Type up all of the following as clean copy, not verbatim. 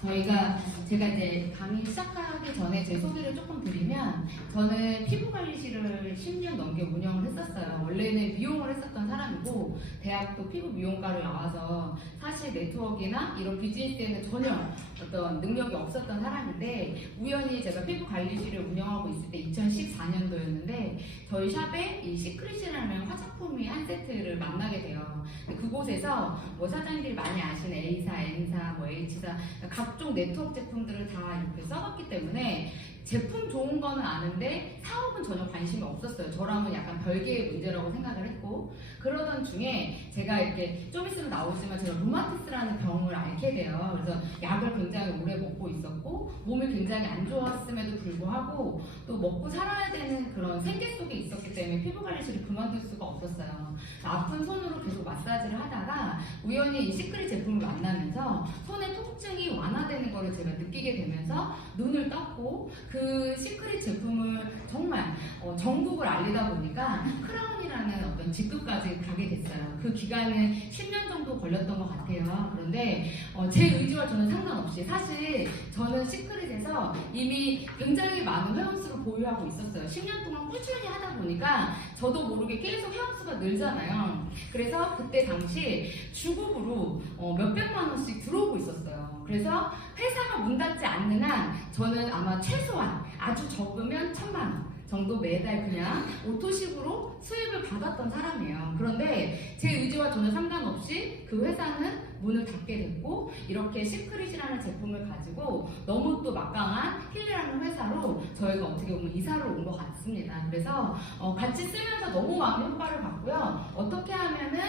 제가 이제 강의 시작하기 전에 제 소개를 조금 드리면, 저는 피부관리실을 10년 넘게 운영을 했었어요. 원래는 미용을 했었던 사람이고, 대학도 피부 미용과를 나와서 사실 네트워크나 이런 비즈니스에는 전혀 어떤 능력이 없었던 사람인데, 우연히 제가 피부관리실을 운영하고 있을 때 2014년도였는데 저희 샵에 이 시크릿이라는 화장품이 한 세트를 만나게 돼요. 그곳에서 뭐 사장님들이 많이 아시는 A사, N사, 뭐 H사 각종 네트워크 제품들을 다 이렇게 써봤기 때문에 제품 좋은 거는 아는데 사업은 전혀 관심이 없었어요. 저랑은 약간 별개의 문제라고 생각을 했고, 그러던 중에 제가 이렇게 좀 있으면 나오지만 제가 루마티스라는 병을 앓게 돼요. 그래서 약을 굉장히 오래 먹고 있었고 몸이 굉장히 안 좋았음에도 불구하고 또 먹고 살아야 되는 그런 생계 속에 있었기 때문에 피부관리실을 그만둘 수가 없었어요. 아픈 손으로 계속 마사지를 하다가 우연히 이 시크릿 제품을 만나면서 손의 통증이 완화되는 거를 제가 느끼게 되면서 눈을 떴고, 그 시크릿 제품을 정말 전국을 알리다 보니까 크라운이라는 어떤 직급까지 가게 됐어요. 그 기간은 10년 정도 걸렸던 것 같아요. 그런데 제 의지와 저는 상관없이 사실 저는 시크릿에서 이미 굉장히 많은 회원수를 보유하고 있었어요. 10년 동안 꾸준히 하다 보니까 저도 모르게 계속 회원수가 늘잖아요. 그래서 그때 당시 주급으로 몇백만 원씩 들어오고 있었어요. 그래서 회사가 문 닫지 않는 한 저는 아마 최소한 아주 적으면 1,000만 원 정도 매달 그냥 오토식으로 수입을 받았던 사람이에요. 그런데 제 의지와 전혀 상관없이 그 회사는 문을 닫게 됐고, 이렇게 시크릿이라는 제품을 가지고 너무 또 막강한 힐리라는 회사로 저희가 어떻게 보면 이사를 온 것 같습니다. 그래서 같이 쓰면서 너무 많은 효과를 봤고요. 어떻게 하면은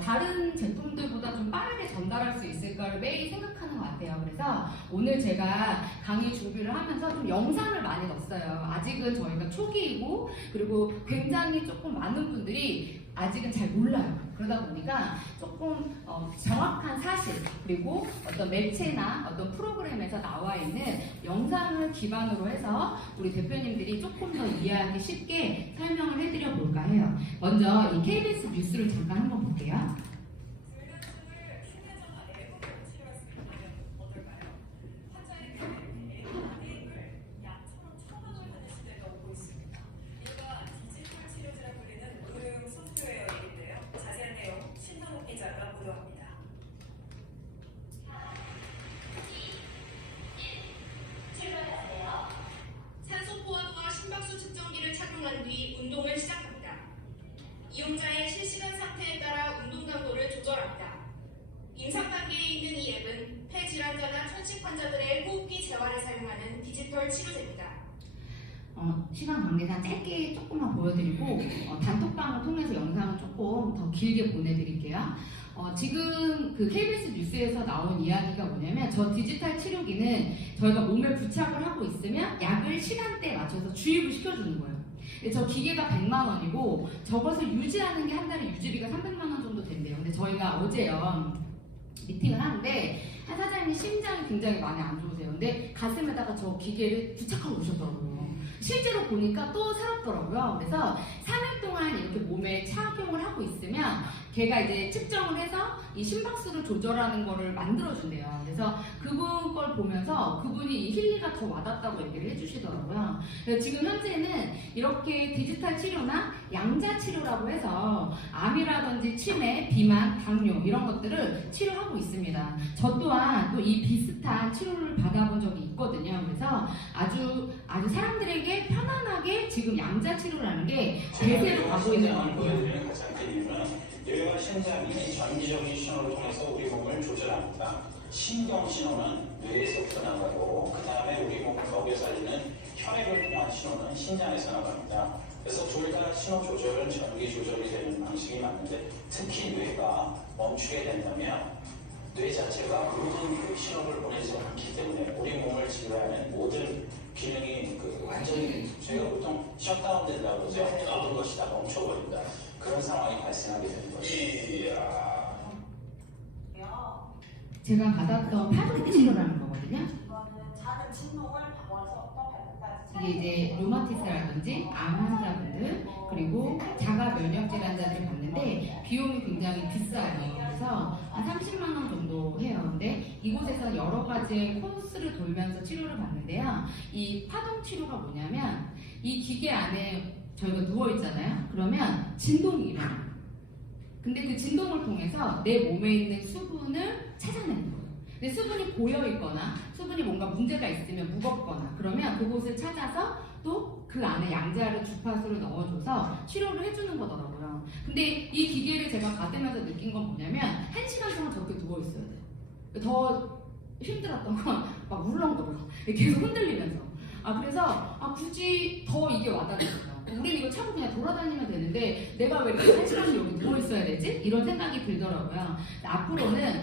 다른 제품들보다 좀 빠르게 전달할 수 있을까를 매일 생각하는 것 같아요. 그래서 오늘 제가 강의 준비를 하면서 좀 영상을 많이 넣었어요. 아직은 저희가 초기이고, 그리고 굉장히 조금 많은 분들이 아직은 잘 몰라요. 그러다 보니까 조금 정확한 사실, 그리고 어떤 매체나 어떤 프로그램에서 나와 있는 영상을 기반으로 해서 우리 대표님들이 조금 더 이해하기 쉽게 설명을 해드려 볼까 해요. 먼저 이 KBS 뉴스를 잠깐 한번 볼게요. 뒤 운동을 시작합니다. 이용자의 실시간 상태에 따라 운동 강도를 조절합니다. 임상 단계에 있는 이 앱은 폐 질환자나 천식 환자들의 호흡기 재활에 사용하는 디지털 치료제입니다. 시간 관계상 짧게 조금만 보여드리고 단톡방을 통해서 영상을 조금 더 길게 보내드릴게요. 지금 그 KBS 뉴스에서 나온 이야기가 뭐냐면, 저 디지털 치료기는 저희가 몸에 부착을 하고 있으면 약을 시간대에 맞춰서 주입을 시켜주는 거예요. 저 기계가 100만 원이고 저것을 유지하는 게 한 달에 유지비가 300만 원 정도 된대요. 근데 저희가 어제요 미팅을 하는데 한 사장님이 심장이 굉장히 많이 안 좋으세요. 근데 가슴에다가 저 기계를 부착하고 오셨더라고요. 실제로 보니까 또 새롭더라고요. 그래서 3일 동안 이렇게 몸에 착용을 하고 있으면 걔가 이제 측정을 해서 이 심박수를 조절하는 거를 만들어준대요. 그래서 그분 걸 보면서 그분이 이 힐리가 더 와닿다고 얘기를 해주시더라고요. 그래서 지금 현재는 이렇게 디지털 치료나 양자 치료라고 해서 암이라든지 치매, 비만, 당뇨 이런 것들을 치료하고 있습니다. 저 또한 또 이 비슷한 치료를 받아본 적이 있거든요. 그래서 아주 사람들에게 편안하게 지금 양자 치료라는 게 대세로 가고 있는 거예요. 뇌와 심장이 전기적인 신호를 통해서 우리 몸을 조절합니다. 신경 신호는 뇌에서부터 나가고, 그 다음에 우리 몸을 먹여 살리는 혈액을 통한 신호는 심장에서 나갑니다. 그래서 둘 다 신호 조절은 전기 조절이 되는 방식이 맞는데, 특히 뇌가 멈추게 된다면 뇌 자체가 모든 그 신호를 보내지 않기 때문에 우리 몸을 지배하는 모든 기능이 완전히 저희가 보통 셧다운 된다고 그러죠. 모든 것이 다 멈춰버린다. 그런 상황이 발생하게 되는 거죠. 제가 받았던 파도 치료라는 거거든요. 이게 이제 루마티스라든지 암 환자분들, 그리고 자가 면역 질환자들을 받는데 비용이 굉장히 비싸요. 해서 한 30만 원 정도 해요. 근데 이곳에서 여러 가지의 코스를 돌면서 치료를 받는데요. 이 파동 치료가 뭐냐면 이 기계 안에 저희가 누워 있잖아요. 그러면 진동이 일어나요. 근데 그 진동을 통해서 내 몸에 있는 수분을 찾아내는 거예요. 근데 수분이 고여 있거나 수분이 뭔가 문제가 있으면 무겁거나 그러면 그곳을 찾아서 또 그 안에 양자를 주파수를 넣어줘서 치료를 해주는 거더라고요. 근데 이 기계를 제가 받으면서 느낀 건 뭐냐면 1시간 동안 저렇게 누워 있어야 돼요. 더 힘들었던 건 막 울렁거려. 계속 흔들리면서. 그래서 굳이 더 이게 와닿았어요. 우린 이거 차고 그냥 돌아다니면 되는데 내가 왜 이렇게 1시간을 여기 누워 있어야 되지? 이런 생각이 들더라고요. 앞으로는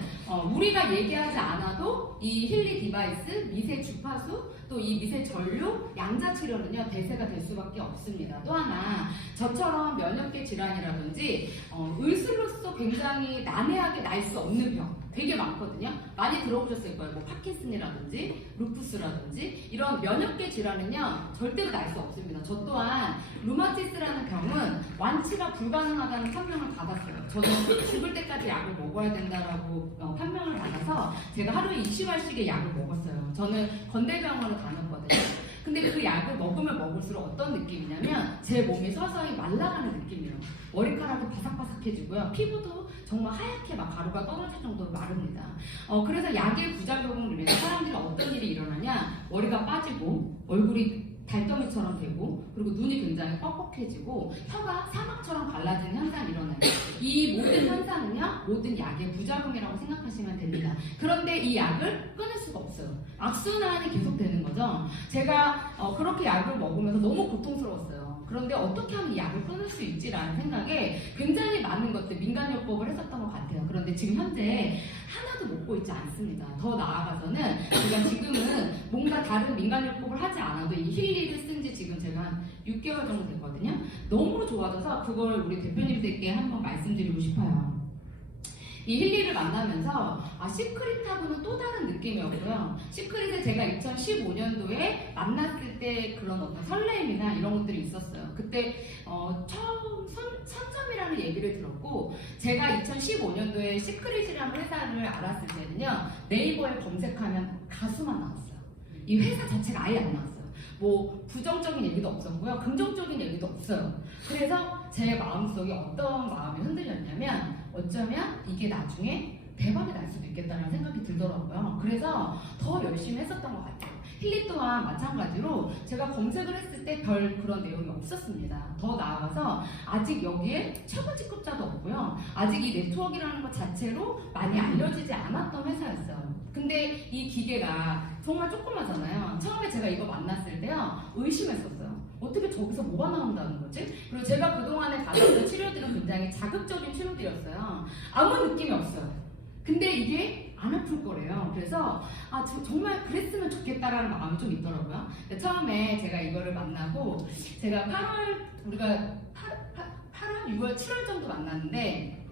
우리가 얘기하지 않아도 이 힐리 디바이스, 미세 주파수, 또 이 미세 전류, 양자 치료는요 대세가 될 수밖에 없습니다. 또 하나 저처럼 면역계 질환이라든지 의술로서 굉장히 난해하게 날 수 없는 병 되게 많거든요. 많이 들어보셨을 거예요. 뭐 파킨슨이라든지 루푸스라든지 이런 면역계 질환은요 절대로 날 수 없습니다. 저 또한 루마티스라는 병은 완치가 불가능하다는 판명을 받았어요. 저는 죽을 때까지 약을 먹어야 된다라고 판명을 받아서 제가 하루에 20알씩의 약을 먹었어요. 저는 건대병원을 다녔거든요. 근데 그 약을 먹으면 먹을수록 어떤 느낌이냐면 제 몸이 서서히 말라가는 느낌이에요. 머리카락이 바삭바삭해지고요. 피부도 정말 하얗게 막 가루가 떨어질 정도로 마릅니다. 그래서 약의 부작용을 인해서 사람들이 어떤 일이 일어나냐, 머리가 빠지고 얼굴이 달덩이처럼 되고 그리고 눈이 굉장히 뻑뻑해지고 혀가 사막처럼 갈라지는 현상이 일어나요. 이 모든 현상은요 모든 약의 부작용이라고 생각하시면 됩니다. 그런데 이 약을 끊을 수가 없어요. 악순환이 계속되는 거죠. 제가 그렇게 약을 먹으면서 너무 고통스러웠어요. 그런데 어떻게 하면 이 약을 끊을 수 있지라는 생각에 굉장히 많은 것들 민간요법을 했었던 것 같아요. 그런데 지금 현재 하나도 먹고 있지 않습니다. 더 나아가서는 제가 지금은 뭔가 다른 민간요법을 하지 않아도 이 힐리를 쓴 지 지금 제가 한 6개월 정도 됐거든요. 너무 좋아져서 그걸 우리 대표님들께 한번 말씀드리고 싶어요. 이 힐리를 만나면서 시크릿하고는 또 다른 느낌이었고요. 시크릿을 제가 2015년도에 만났을 때 그런 어떤 설렘이나 이런 것들이 있었어요. 그때 처음 선점이라는 얘기를 들었고 제가 2015년도에 시크릿이라는 회사를 알았을 때는요. 네이버에 검색하면 가수만 나왔어요. 이 회사 자체가 아예 안 나왔어요. 뭐 부정적인 얘기도 없었고요. 긍정적인 얘기도 없어요. 그래서 제 마음속에 어떤 마음이 흔들렸냐면 어쩌면 이게 나중에 대박이 날 수도 있겠다는 생각이 들더라고요. 그래서 더 열심히 했었던 것 같아요. 힐리 또한 마찬가지로 제가 검색을 했을 때 별 그런 내용이 없었습니다. 더 나아가서 아직 여기에 최고 직급자도 없고요. 아직 이 네트워크라는 것 자체로 많이 알려지지 않았던 회사였어요. 근데 이 기계가 정말 조그마잖아요. 처음에 제가 이거 만났을 때요 의심했었어요. 어떻게 저기서 뭐가 나온다는 거지? 그리고 제가 그동안에 받았던 치료들은 굉장히 자극적인 치료들이었어요. 아무 느낌이 없어요. 근데 이게 안 아플 거래요. 그래서 정말 그랬으면 좋겠다라는 마음이 좀 있더라고요. 처음에 제가 이거를 만나고 제가 8월 6월 7월 정도 만났는데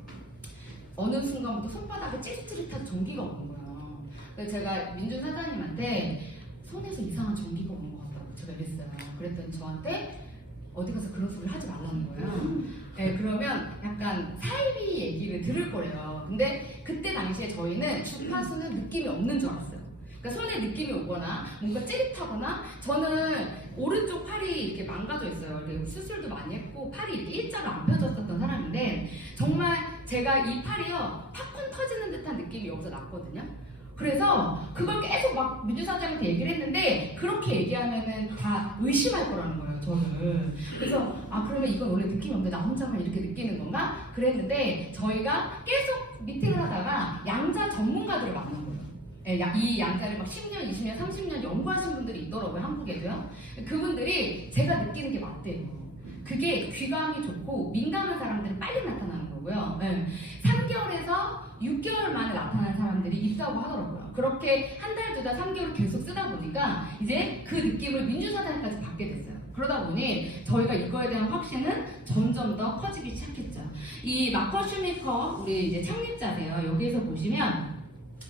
어느 순간부터 손바닥에 찌릿찌릿한 전기가 오는 거예요. 그래서 제가 민준 사장님한테 손에서 이상한 전기가 오는 것 같다고 제가 그랬어요. 그랬더니 저한테 어디 가서 그런 소리 하지 말라는 거예요. 네, 그러면 약간 사이비 얘기를 들을 거래요. 근데 그때 당시에 저희는 주파수는 느낌이 없는 줄 알았어요. 그러니까 손에 느낌이 오거나 뭔가 찌릿하거나 저는 오른쪽 팔이 이렇게 망가져 있어요. 수술도 많이 했고 팔이 이렇게 일자로 안 펴졌었던 사람인데 정말 제가 이 팔이요 팝콘 터지는 듯한 느낌이 여기서 났거든요. 그래서 그걸 계속 막 민주 사장님한테 얘기를 했는데 그렇게 얘기하면은 다 의심할 거라는 거예요, 저를. 그래서 그러면 이건 원래 느낌이 없는데 나 혼자만 이렇게 느끼는 건가? 그랬는데 저희가 계속 미팅을 하다가 양자 전문가들을 만난 거예요. 이 양자를 막 10년, 20년, 30년 연구하신 분들이 있더라고요, 한국에도요. 그분들이 제가 느끼는 게 맞대요. 그게 귀감이 좋고 민감한 사람들은 빨리 나타나는 거고요. 3개월에서 6개월 만에 나타나는 사람들이 있다고 하더라고요. 그렇게 한 달, 두 달, 3개월 계속 쓰다 보니까 이제 그 느낌을 민주사장까지 받게 됐어요. 그러다 보니 저희가 이거에 대한 확신은 점점 더 커지기 시작했죠. 이 마커 슈미커 우리 이제 창립자세요. 여기에서 보시면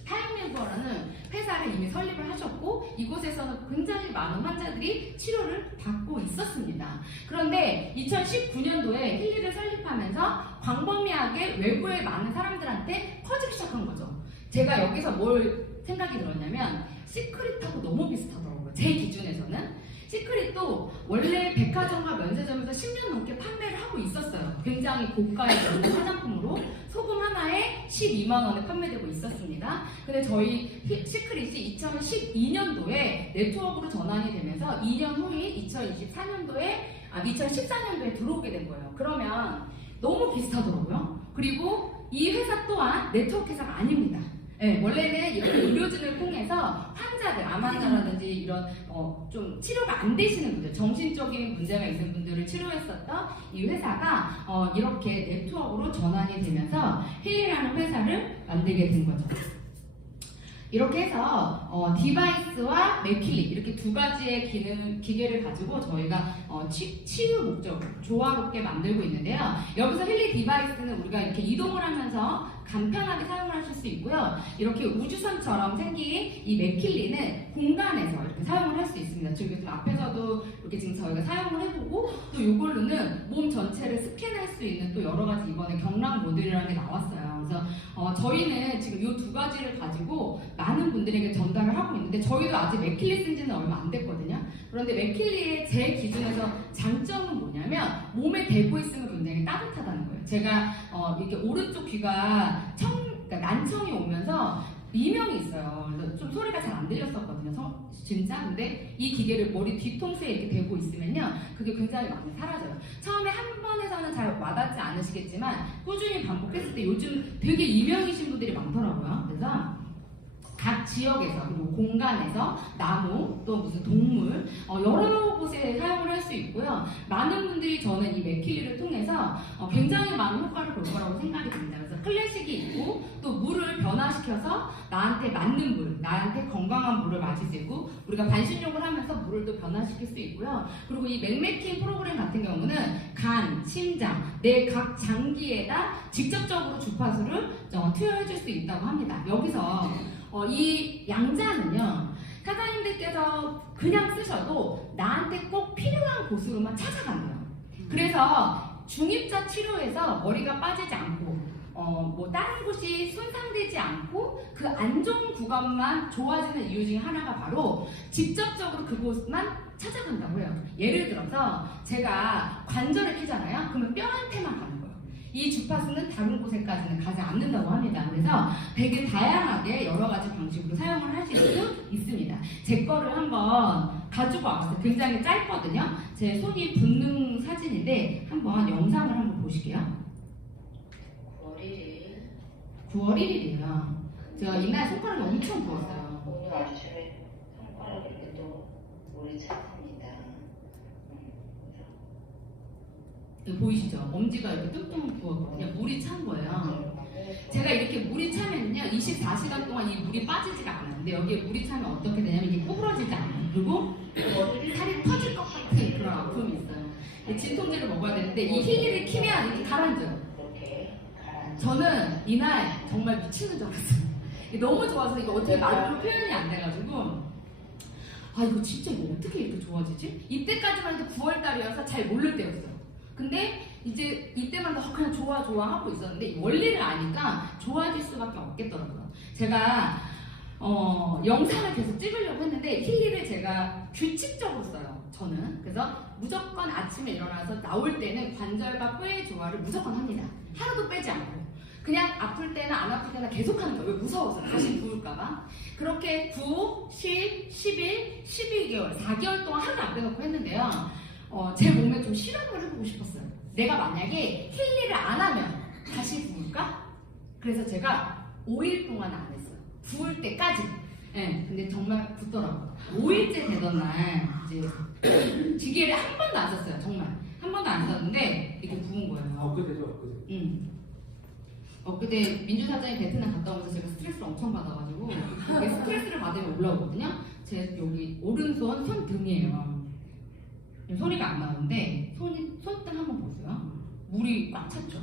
타임맨 서스테이너블라는 회사를 이미 설립을 하셨고 이곳에서는 굉장히 많은 환자들이 치료를 받고 있었습니다. 그런데 2019년도에 힐리를 설립하면서 광범위하게 외부의 많은 사람들한테 퍼지기 시작한 거죠. 제가 여기서 뭘 생각이 들었냐면 시크릿하고 너무 비슷하더라고요. 제 기준에서는. 시크릿도 원래 백화점과 면세점에서 10년 넘게 판매를 하고 있었어요. 굉장히 고가의 명품 화장품으로 소금 하나에 12만 원에 판매되고 있었습니다. 근데 저희 시크릿이 2012년도에 네트워크로 전환이 되면서 2년 후인 2014년도에 들어오게 된 거예요. 그러면 너무 비슷하더라고요. 그리고 이 회사 또한 네트워크 회사가 아닙니다. 네, 원래는 이렇게 의료진을 통해서 환자들, 암 환자라든지 이런 좀 치료가 안 되시는 분들, 정신적인 문제가 있는 분들을 치료했었던 이 회사가 이렇게 네트워크로 전환이 되면서 힐리라는 회사를 만들게 된 거죠. 이렇게 해서 디바이스와 맥힐리 이렇게 두 가지의 기계를 가지고 저희가 치유 목적으로 조화롭게 만들고 있는데요. 여기서 힐리 디바이스는 우리가 이렇게 이동을 하면서 간편하게 사용을 하실 수 있고요. 이렇게 우주선처럼 생긴 이 맥힐리는 공간에서 이렇게 사용을 할 수 있습니다. 지금 앞에서도 이렇게 지금 저희가 사용을 해보고 또 이걸로는 몸 전체를 스캔할 수 있는 또 여러 가지 이번에 경락 모듈이라는 게 나왔어요. 그래서 저희는 지금 이 두 가지를 가지고 많은 분들에게 전달을 하고 있는데 저희도 아직 맥힐리 쓴 지는 얼마 안 됐거든요. 그런데 맥힐리의 제 기준에서 장점은 뭐냐면 몸에 대고 있으면 굉장히 따뜻하다는 거예요. 제가 이렇게 오른쪽 귀가 그러니까 난청이 오면서 비명이 있어요. 그래서 좀 소리가 잘 안 들렸었거든요. 진짜. 근데 이 기계를 머리 뒤통수에 이렇게 대고 있으면요, 그게 굉장히 많이 사라져요. 처음에 한 번에서는 잘 와닿지 않으시겠지만 꾸준히 반복했을 때 요즘 되게 유명이신 분들이 많더라고요. 그래서 각 지역에서 그리고 공간에서 나무 또 무슨 동물 여러 곳에 사용을 할 수 있고요. 많은 분들이 저는 이 맥힐리를 통해서 굉장히 많은 효과를 볼 거라고 생각이 듭니다. 그래서 클래식이 있고 또 물을 변화시켜서 나한테 맞는 물, 나한테 건강한 물을 마실 수 있고 우리가 반신욕을 하면서 물을 또 변화시킬 수 있고요. 그리고 이 맥매킹 프로그램 같은 경우는 간, 심장, 내 각 장기에다 직접적으로 주파수를 투여해줄 수 있다고 합니다. 여기서 이 양자는요, 사장님들께서 그냥 쓰셔도 나한테 꼭 필요한 곳으로만 찾아간대요. 그래서 중입자 치료에서 머리가 빠지지 않고 뭐 다른 곳이 손상되지 않고 그 안 좋은 구간만 좋아지는 이유 중에 하나가 바로 직접적으로 그곳만 찾아간다고 해요. 예를 들어서 제가 관절을 피잖아요. 그러면 뼈한테만 가는 거예요. 이 주파수는 다른 곳에까지는 가지 않는다고 합니다. 그래서 되게 다양하게 여러 가지 방식으로 사용을 하실 수 있습니다. 제 거를 한번 가지고 왔어요. 굉장히 짧거든요. 제 손이 붓는 사진인데 한번 영상을 한번 보실게요. 9월 1일이에요. 제가 이날 손가락이 엄청 부었어요. 오늘 아침에 손가락을 또 물이 찼습니다. 보이시죠? 엄지가 이렇게 뚱뚱 부었거든요. 물이 찬 거예요. 제가 이렇게 물이 차면요 24시간 동안 이 물이 빠지지가 않아요. 근데 여기에 물이 차면 어떻게 되냐면 이게 구부러지지 않아요. 그리고 살이 터질 것 같은 그런 아픔이 있어요. 진통제를 먹어야 되는데 이 힐리를 키면 이렇게 가라앉아요. 저는 이날 정말 미치는 줄 알았어요. 너무 좋아서 이거 어떻게 말로 표현이 안 돼가지고 이거 진짜 이거 어떻게 이렇게 좋아지지? 이때까지만 해도 9월달이어서 잘 모를 때였어요. 근데 이제 이때만 더 그냥 좋아 하고 있었는데 원리를 아니까 좋아질 수밖에 없겠더라고요. 제가 영상을 계속 찍으려고 했는데 힐리를 제가 규칙적으로 써요. 저는 그래서 무조건 아침에 일어나서 나올 때는 관절과 뼈의 조화를 무조건 합니다. 하루도 빼지 않고 그냥 아플 때나 안 아플 때나 계속 하는 거예요. 왜 무서워서 다시 부을까봐. 그렇게 9, 10, 11, 12개월 4개월 동안 하루도 안 빼놓고 했는데요. 제 몸에 좀 실험을 해보고 싶었어요. 내가 만약에 힐리를 안 하면 다시 부을까? 그래서 제가 5일 동안 안 했어요. 부을 때까지. 네, 근데 정말 붓더라고요. 5일째 되던 날 이제 기계를 한 번도 안 썼어요. 정말 한 번도 안 썼는데 이렇게 부은 거예요. 엊그제죠, 엊그제. 그때 민주사장이 베트남 갔다 오면서 제가 스트레스를 엄청 받아가지고 스트레스를 받으면 올라오거든요. 제 여기 오른손 손등이에요. 소리가 안 나는데 손등 한번 보세요. 물이 꽉 찼죠.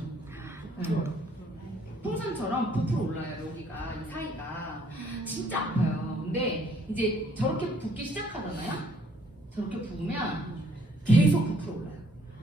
풍선처럼 부풀어 올라요. 여기가 이 사이가 진짜 아파요. 근데 이제 저렇게 붓기 시작하잖아요. 저렇게 부으면 계속 부풀어 올라요.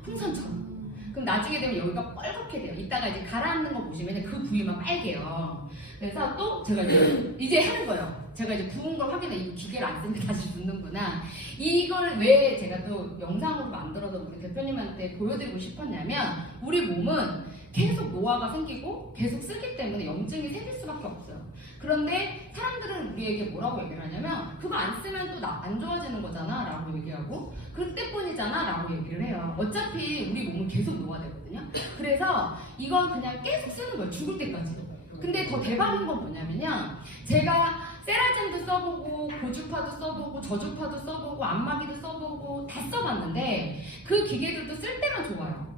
풍선처럼. 그럼 나중에 되면 여기가 뻘겋게 돼요. 이따가 이제 가라앉는 거 보시면 그 부위만 빨개요. 그래서 또 제가 이제 하는 거예요. 제가 이제 부은 걸 확인해. 이 기계를 안 쓰면 다시 붓는구나. 이걸 왜 제가 또 영상으로 만들어서 우리 대표님한테 보여드리고 싶었냐면 우리 몸은 계속 노화가 생기고 계속 쓰기 때문에 염증이 생길 수밖에 없어요. 그런데 사람들은 우리에게 뭐라고 얘기를 하냐면 그거 안 쓰면 또 안 좋아지는 거잖아 라고 얘기하고 그때뿐이잖아 라고 얘기를 해요. 어차피 우리 몸은 계속 노화되거든요. 그래서 이건 그냥 계속 쓰는 거예요. 죽을 때까지. 근데 더 대박인 건 뭐냐면요. 제가 세라젬도 써보고 고주파도 써보고 저주파도 써보고 안마기도 써보고 다 써봤는데 그 기계들도 쓸 때만 좋아요.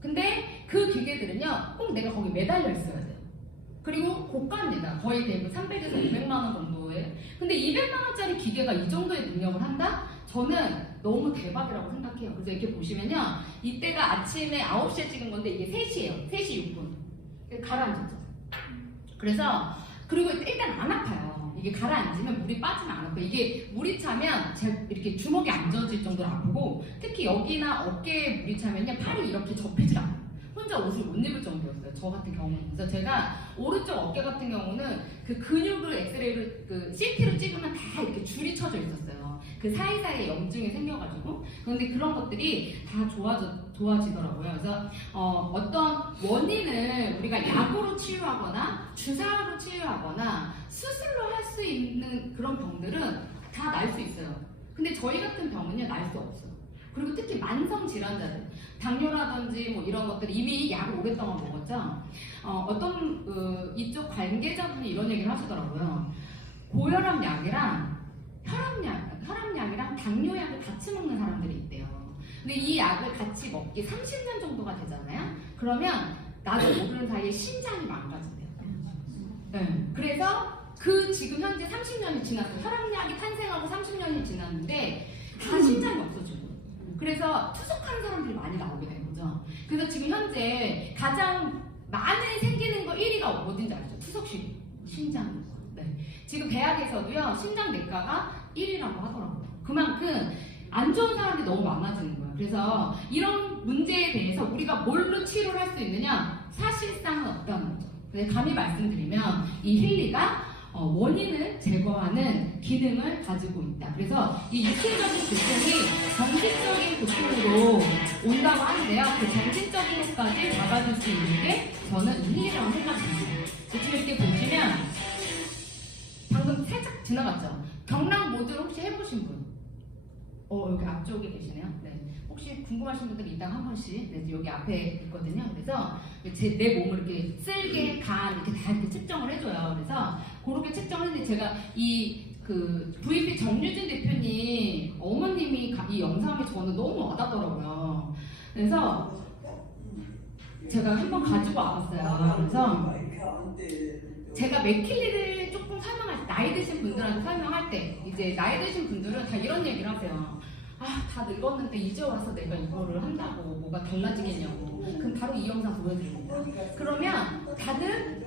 근데 그 기계들은요 꼭 내가 거기 매달려 있어야 돼요. 그리고 고가입니다. 거의 대부분 300에서 500만 원 정도에. 근데 200만 원짜리 기계가 이 정도의 능력을 한다? 저는 너무 대박이라고 생각해요. 그래서 이렇게 보시면요. 이때가 아침에 9시에 찍은 건데 이게 3시예요. 3시 6분. 가라앉았죠. 그래서 그리고 일단 안 아파요. 이게 가라앉으면 물이 빠지면 안 아파요. 이게 물이 차면 이렇게 주먹이 안 젖을 정도로 아프고 특히 여기나 어깨에 물이 차면요. 팔이 이렇게 접히질 않아요. 혼자 옷을 못 입을 정도였어요. 저 같은 경우는. 그래서 제가 오른쪽 어깨 같은 경우는 그 근육을 엑스레이를 그 CT로 찍으면 다 이렇게 줄이 쳐져 있었어요. 그 사이사이에 염증이 생겨가지고. 그런데 그런 것들이 다 좋아지더라고요. 그래서 어떤 원인을 우리가 약으로 치유하거나 주사로 치유하거나 수술로 할 수 있는 그런 병들은 다 날 수 있어요. 근데 저희 같은 병은요 날 수 없어요. 그리고 특히 만성 질환자들, 당뇨라든지 뭐 이런 것들 이미 약을 오랫동안 먹었죠. 어떤 이쪽 관계자분이 이런 얘기를 하시더라고요. 고혈압 약이랑 혈압약이랑 당뇨약을 같이 먹는 사람들이 있대요. 근데 이 약을 같이 먹기 30년 정도가 되잖아요. 그러면 나도 모르는 사이에 심장이 망가진대요. 네. 그래서 지금 현재 30년이 지났어요. 혈압약이 탄생하고 30년이 지났는데 다 심장이 없어지고. 그래서 투석하는 사람들이 많이 나오게 된 거죠. 그래서 지금 현재 가장 많이 생기는 거 1위가 어딘지 알죠? 투석실, 심장. 네. 지금 대학에서도요 심장내과가 1위라고 하더라고요. 그만큼 안 좋은 사람들이 너무 많아지는 거예요. 그래서 이런 문제에 대해서 우리가 뭘로 치료를 할 수 있느냐? 사실상은 없다는 거죠. 감히 말씀드리면 이 힐리가 원인을 제거하는 기능을 가지고 있다. 그래서 이 육체적인 고통이 정신적인 고통으로 온다고 하는데요. 그 정신적인 것까지 잡아줄 수 있는 게 저는 힐리라고 생각합니다. 지금 이렇게 보시면 방금 살짝 지나갔죠? 경락 모드를 혹시 해보신 분? 여기 앞쪽에 계시네요. 네. 혹시 궁금하신 분들은 이따가 한 번씩 여기 앞에 있거든요. 그래서 내 몸을 이렇게 쓸개, 간 이렇게 다 이렇게 측정을 해줘요. 그래서 그렇게 측정을 했는데 제가 VP 정유진 대표님 어머님이 이 영상이 저는 너무 와닿더라고요. 그래서 제가 한번 가지고 와봤어요. 그래서 제가 맥킬리를 조금 설명할 때, 나이 드신 분들한테 설명할 때, 이제 나이 드신 분들은 다 이런 얘기를 하세요. 다 늙었는데 이제 와서 내가 이거를 한다고 뭐가 달라지겠냐고. 그럼 바로 이 영상 보여드립니다. 그러면 다들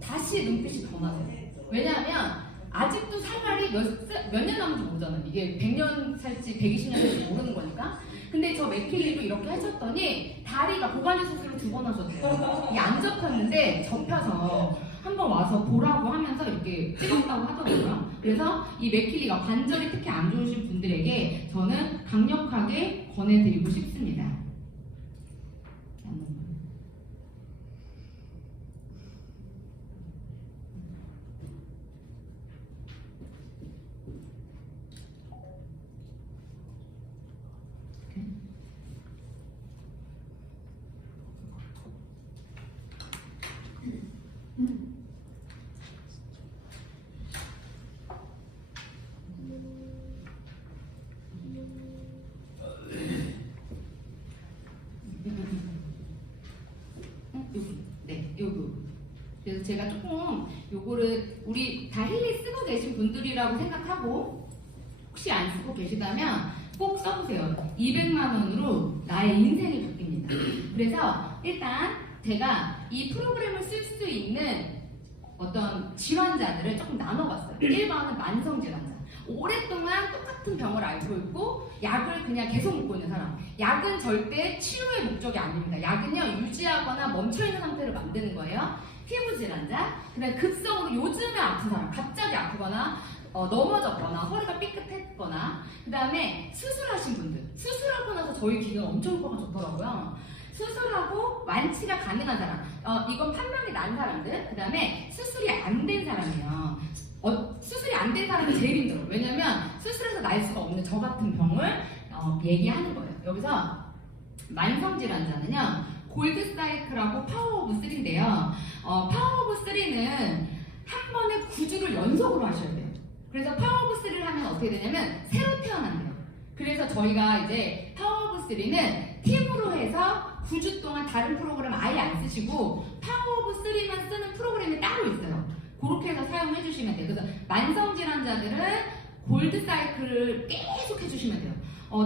다시 눈빛이 더 나세요. 왜냐하면 아직도 생활이 몇 년 남은지 모르잖아요. 이게 100년 살지 120년 살지 모르는 거니까. 근데 저 맥킬리로 이렇게 하셨더니 다리가 고관절 수술을 2번 하셨어요. 이게 안 접혔는데 접혀서 한번 와서 보라고 하면서 이렇게 찍었다고 하더라고요. 그래서 이 맥킬리가 관절이 특히 안 좋으신 분들에게 저는 강력하게 권해드리고 싶습니다. 그래서 제가 조금 요거를 우리 다 힐리 쓰고 계신 분들이라고 생각하고 혹시 안 쓰고 계시다면 꼭 써보세요. 200만 원으로 나의 인생이 바뀝니다. 그래서 일단 제가 이 프로그램을 쓸 수 있는 어떤 질환자들을 조금 나눠봤어요. 1번은 만성 질환자. 오랫동안 똑같은 병을 앓고 있고 약을 그냥 계속 먹고 있는 사람. 약은 절대 치료의 목적이 아닙니다. 약은요, 유지하거나 멈춰있는 상태를 만드는 거예요. 피부 질환자, 그다음에 급성으로 요즘에 아픈 사람, 갑자기 아프거나 넘어졌거나 허리가 삐끗했거나, 그 다음에 수술하신 분들, 수술하고 나서 저희 기능 엄청 효과가 좋더라고요. 수술하고 완치가 가능한 사람, 이건 판명이 난 사람들, 그 다음에 수술이 안 된 사람이에요. 수술이 안 된 사람이 제일 힘들어요. 왜냐면 수술해서 날 수가 없는 저 같은 병을 얘기하는 거예요. 여기서 만성질환자는요, 골드사이클하고 파워 오브 3인데요. 파워 오브 3는 한 번에 9주를 연속으로 하셔야 돼요. 그래서 파워 오브 3를 하면 어떻게 되냐면 새로 태어난대요. 그래서 저희가 이제 파워 오브 3는 팀으로 해서 9주 동안 다른 프로그램 아예 안 쓰시고 파워 오브 3만 쓰는 프로그램이 따로 있어요. 그렇게 해서 사용해 주시면 돼요. 그래서 만성 질환자들은 골드 사이클을 계속 해주시면 돼요.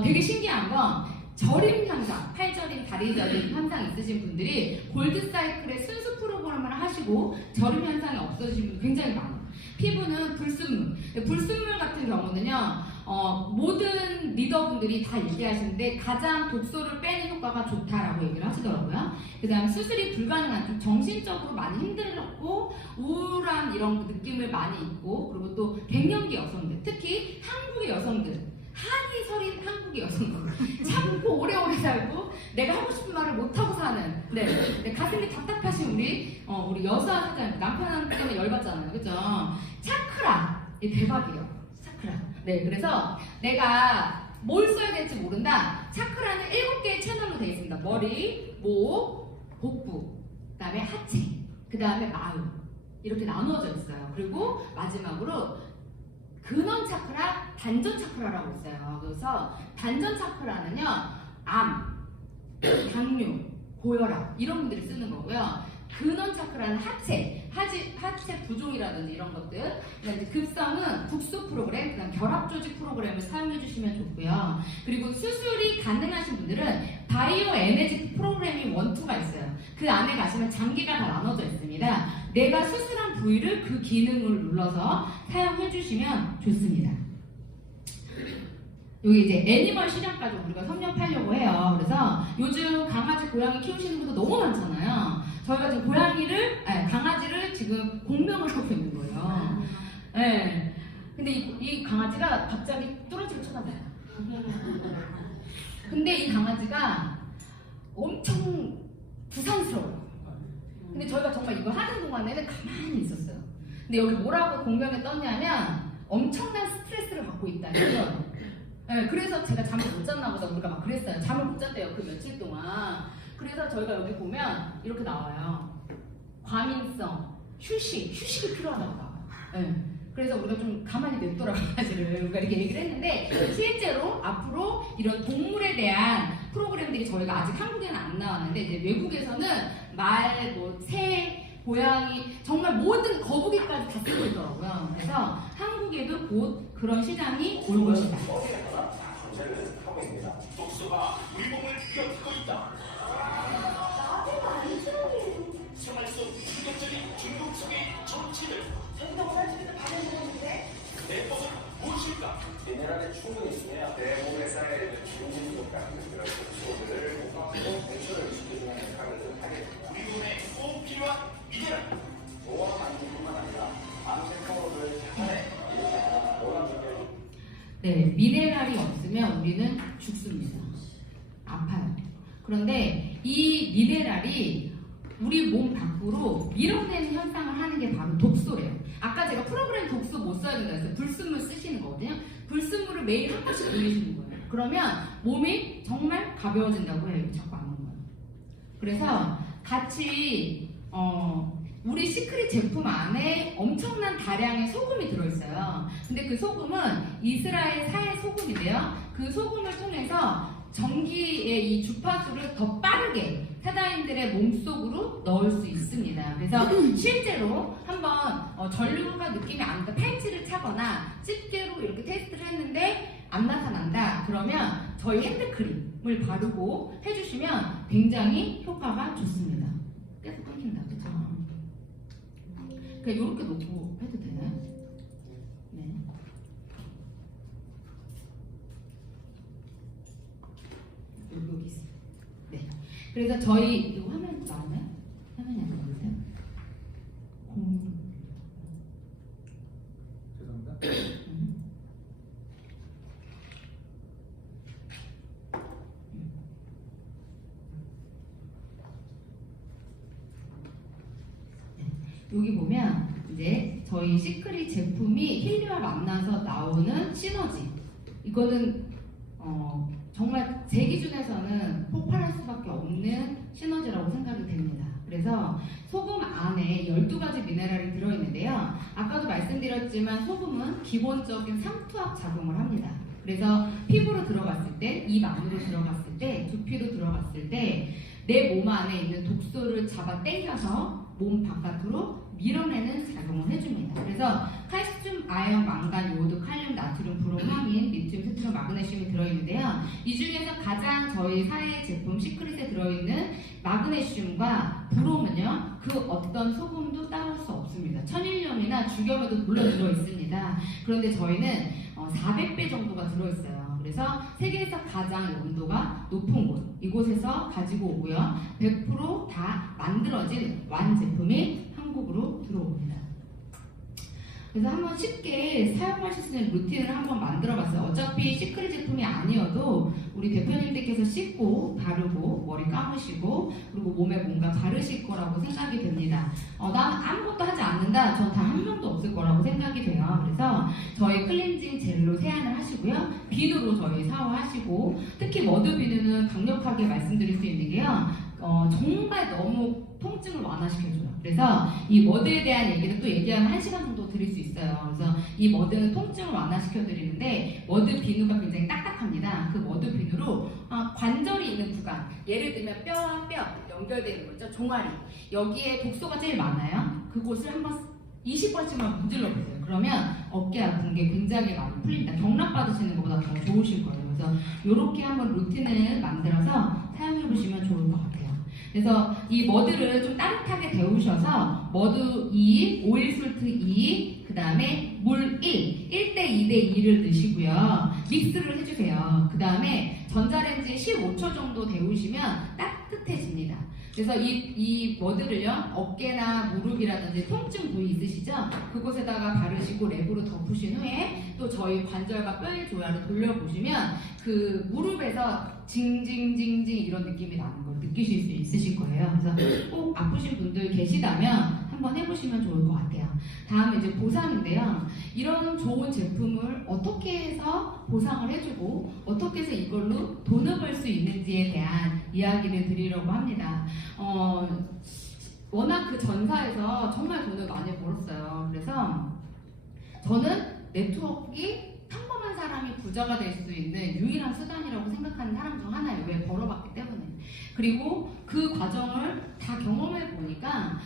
되게 신기한 건 저림 현상, 팔저림, 다리 저림 현상 있으신 분들이 골드 사이클의 순수 프로그램을 하시고 저림 현상이 없어지신 분 굉장히 많아요. 피부는 불순물. 불순물 같은 경우는요, 모든 리더분들이 다 얘기하시는데 가장 독소를 빼는 효과가 좋다라고 얘기를 하시더라고요. 그 다음 수술이 불가능한, 좀 정신적으로 많이 힘들었고 우울한 이런 느낌을 많이 있고, 그리고 또 갱년기 여성들, 특히 한국의 여성들, 한이 서린 한국의 여성들, 참고 오래오래 살고 내가 하고 싶은 말을 못하고 사는, 네, 가슴이 답답하신 우리 여사 사장, 남편 때문에 열받잖아요, 그죠? 차크라, 이 대박이에요, 차크라. 네, 그래서 내가 뭘 써야 될지 모른다. 차크라는 7개의 채널로 되어 있습니다. 머리, 목, 복부, 그 다음에 하체, 그 다음에 마음, 이렇게 나누어져 있어요. 그리고 마지막으로 근원 차크라, 단전 차크라라고 있어요. 그래서 단전 차크라는요, 암, 당뇨, 고혈압 이런 분들이 쓰는 거고요. 근원 차크라는 하체 부종이라든지 이런 것들, 그다음에 급성은 국소 프로그램, 그다음 결합 조직 프로그램을 사용해 주시면 좋고요. 그리고 수술이 가능하신 분들은 바이오 에너지 프로그램이 1, 2가 있어요. 그 안에 가시면 장기가 다 나눠져 있습니다. 내가 수술한 부위를 그 기능을 눌러서 사용해 주시면 좋습니다. 여기 이제 애니멀 실험까지 우리가 섭렵하려고 해요. 그래서 요즘 강아지, 고양이 키우시는 분들 너무 많잖아요. 저희가 지금 강아지를 지금 공명을 하고 있는 거예요. 네. 근데 이 강아지가 갑자기 뚜러지를 쳐다봐요. 근데 이 강아지가 엄청 부산스러워요. 근데 저희가 정말 이거 하는 동안에는 가만히 있었어요. 근데 여기 뭐라고 공명에 떴냐면 엄청난 스트레스를 받고 있다는. 네, 그래서 제가 잠을 못 잤나 보다 우리가 막 그랬어요. 잠을 못 잤대요, 그 며칠 동안. 그래서 저희가 여기 보면 이렇게 나와요. 과민성, 휴식이 필요하다고 나와요. 네. 그래서 우리가 좀 가만히 냅더라고요, 사실은. 우리가 이렇게 얘기를 했는데 실제로 앞으로 이런 동물에 대한 프로그램들이 저희가 아직 한국에는 안 나왔는데 이제 외국에서는 말, 새, 고양이, 정말 모든 거북이까지 다 쓰고 있더라고요. 그래서 한국에도 곧 그런 시장이 올 것이다. 존재를 하고 있습니다. 독소가 우리 몸을 비벼뜨고 있다. 생활 속 충격적인 중독 속의 정치를 생각을 할 수 있는 반응이었는데 내 법은 무엇일까? 미네랄이 충분히 있으면 내 몸에 쌓여있는 중진족 같은 그런 독소들을 배출을 시켜주는 역할을 하게 됩니다. 우리 몸에 꼭 필요한 미네랄. 노화 만족뿐만 아니라 암세포를 자살해 네, 미네랄이 없으면 우리는 죽습니다. 아파요. 그런데 이 미네랄이 우리 몸 밖으로 밀어내는 현상을 하는 게 바로 독소래요. 아까 제가 프로그램 독소 못 써야 된다 해서 불순물 쓰시는 거거든요. 불순물을 매일 한 번씩 돌리시는 거예요. 그러면 몸이 정말 가벼워진다고 해요. 자꾸 안 오는 거예요. 그래서 같이 우리 시크릿 제품 안에 엄청난 다량의 소금이 들어있어요. 근데 그 소금은 이스라엘사의 소금인데요. 그 소금을 통해서 전기의 이 주파수를 더 빠르게 사자인들의 몸속으로 넣을 수 있습니다. 그래서 실제로 한번 전류가 느낌이 안 나, 팔찌를 차거나 집게로 이렇게 테스트를 했는데 안 나타난다. 그러면 저희 핸드크림을 바르고 해주시면 굉장히 효과가 좋습니다. 계속 끊긴다, 그쵸? 그냥 이렇게 놓고 해도 되나요? 네. 여기 있어요. 네. 그래서 저희 이거 화면 나오나요? 화면이 안 나오세요? 죄송합니다. 여기 보면 이제 저희 시크릿 제품이 힐리와 만나서 나오는 시너지. 이거는 정말 제 기준에서는 폭발할 수밖에 없는 시너지라고 생각이 됩니다. 그래서 소금 안에 12가지 미네랄이 들어있는데요. 아까도 말씀드렸지만 소금은 기본적인 삼투압 작용을 합니다. 그래서 피부로 들어갔을 때, 입 안으로 들어갔을 때, 두피로 들어갔을 때 내 몸 안에 있는 독소를 잡아 당겨서 몸 바깥으로 밀어내는 작용을 해줍니다. 그래서 칼슘, 아연, 망간, 요오드, 칼륨, 나트륨, 브롬, 항인, 리튬, 세트륨, 마그네슘이 들어있는데요. 이 중에서 가장 저희 사회 제품 시크릿에 들어있는 마그네슘과 브롬은요, 그 어떤 소금도 따를 수 없습니다. 천일염이나 죽염에도 물론 들어있습니다. 그런데 저희는 400배 정도가 들어있어요. 그래서 세계에서 가장 온도가 높은 곳, 이곳에서 가지고 오고요. 100% 다 만들어진 완제품이 한국으로 들어옵니다. 그래서 한번 쉽게 사용하실 수 있는 루틴을 한번 만들어봤어요. 어차피 시크릿 제품이 아니어도 우리 대표님들께서 씻고 바르고 머리 감으시고 그리고 몸에 뭔가 바르실 거라고 생각이 됩니다. 난 아무것도 하지 않는다. 전 단 한 명도 없을 거라고 생각이 돼요. 그래서 저희 클렌징 젤로 세안을 하시고요. 비누로 저희 샤워하시고 특히 머드 비누는 강력하게 말씀드릴 수 있는 게요. 정말 너무 통증을 완화시켜줘요. 그래서 이 머드에 대한 얘기는 또 얘기하면 1시간 정도 드릴 수 있어요. 그래서 이 머드는 통증을 완화시켜드리는데 머드 비누가 굉장히 딱딱합니다. 그 머드 비누로 관절이 있는 구간, 예를 들면 뼈와 뼈 연결되는 거죠. 종아리. 여기에 독소가 제일 많아요. 그곳을 한번 20번씩만 문질러 보세요. 그러면 어깨 아픈 게 굉장히 많이 풀립니다. 경락 받으시는 것보다 더 좋으실 거예요. 그래서 이렇게 한번 루틴을 만들어서 사용해 보시면 좋을 것 같아요. 그래서 이 머드를 좀 따뜻하게 데우셔서 머드 2, 오일솔트 2, 그 다음에 물 1, 1대 2대 2를 넣으시고요. 믹스를 해주세요. 그 다음에 전자레인지에 15초 정도 데우시면 따뜻해집니다. 그래서 이 머드를요, 어깨나 무릎이라든지 통증 부위 있으시죠? 그곳에다가 바르시고 랩으로 덮으신 후에 또 저희 관절과 뼈의 조화를 돌려보시면 그 무릎에서 징징징징 이런 느낌이 나는 걸 느끼실 수 있으실 거예요. 그래서 꼭 아프신 분들 계시다면 한번 해보시면 좋을 것 같아요. 다음은 이제 보상인데요. 이런 좋은 제품을 어떻게 해서 보상을 해주고 어떻게 해서 이걸로 돈을 벌 수 있는지에 대한 이야기를 드리려고 합니다. 워낙 그 전사에서 정말 돈을 많이 벌었어요. 그래서 저는 네트워크가 평범한 사람이 부자가 될 수 있는 유일한 수단이라고 생각하는 사람 중 하나예요. 왜? 벌어봤기 때문에. 그리고 그 과정을 다 경험해 보니까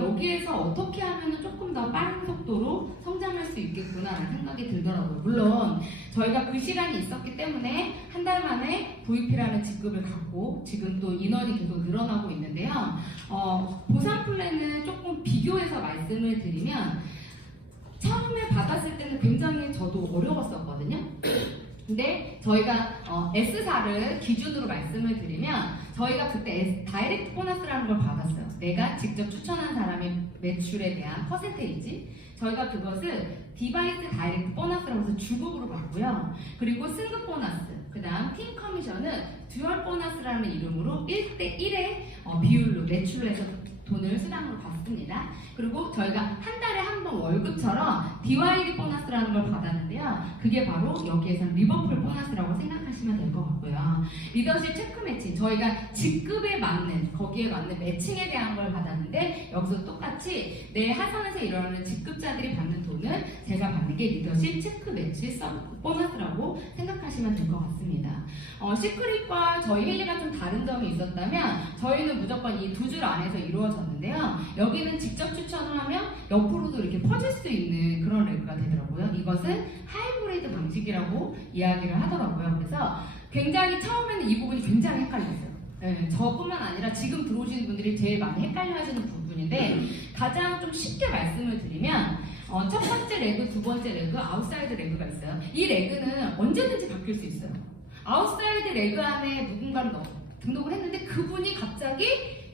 여기에서 어떻게 하면 조금 더 빠른 속도로 성장할 수 있겠구나라는 생각이 들더라고요. 물론 저희가 그 시간이 있었기 때문에 한 달 만에 VP라는 직급을 갖고 지금 또 인원이 계속 늘어나고 있는데요. 보상 플랜은 조금 비교해서 말씀을 드리면 처음에 받았을 때는 굉장히 저도 어려웠었거든요. 근데 저희가 S사를 기준으로 말씀을 드리면 저희가 그때 다이렉트 보너스라는 걸 받았어요. 내가 직접 추천한 사람의 매출에 대한 퍼센테이지. 저희가 그것을 디바이스 다이렉트 보너스라고 해서 주급으로 받고요. 그리고 승급 보너스, 그 다음 팀 커미션은 듀얼 보너스라는 이름으로 1대1의 비율로 매출로 해서 돈을 수당으로 받습니다. 그리고 저희가 한 달에 한 번 월급처럼 DYD 보너스라는 걸 받았는데요. 그게 바로 여기에서 리버풀 보너스라고 생각하시면 될 것 같고요. 리더십 체크 매칭, 저희가 직급에 맞는, 거기에 맞는 매칭에 대한 걸 받았는데 여기서 똑같이 내 하선에서 일어나는 직급자들이 받는 돈을 제가 받는 게 리더십 체크 매치 보너스라고 생각하시면 될 것 같습니다. 시크릿과 저희 힐리가 좀 다른 점이 있었다면 저희는 무조건 이 두 줄 안에서 이루어졌는데요. 여기는 직접 추천을 하면 옆으로도 이렇게 퍼질 수 있는 그런 레그가 되더라고요. 이것은 하이브리드 방식이라고 이야기를 하더라고요. 그래서 굉장히 처음에는 이 부분이 굉장히 헷갈렸어요. 네, 저뿐만 아니라 지금 들어오시는 분들이 제일 많이 헷갈려 하시는 부분인데 가장 좀 쉽게 말씀을 드리면 첫 번째 레그, 두 번째 레그, 아웃사이드 레그가 있어요. 이 레그는 언제든지 바뀔 수 있어요. 아웃사이드 레그 안에 누군가를 등록을 했는데 그분이 갑자기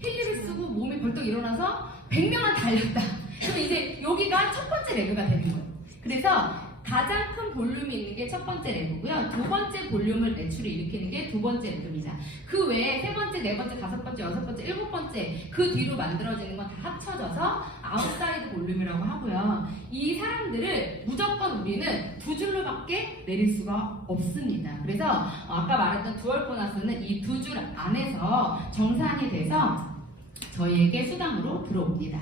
힐리를 쓰고 몸이 벌떡 일어나서 100명을 달렸다. 그럼 이제 여기가 첫 번째 레그가 되는 거예요. 그래서 가장 큰 볼륨이 있는 게 첫 번째 레그고요. 두 번째 볼륨을 매출을 일으키는 게 두 번째 레그입니다. 그 외에 세 번째, 네 번째, 다섯 번째, 여섯 번째, 일곱 번째 그 뒤로 만들어지는 건 다 합쳐져서 아웃사이드 볼륨이라고 하고요. 이 사람들을 무조건 우리는 두 줄로밖에 내릴 수가 없습니다. 그래서 아까 말했던 듀얼 보너스는 이 두 줄 안에서 정산이 돼서 저희에게 수당으로 들어옵니다.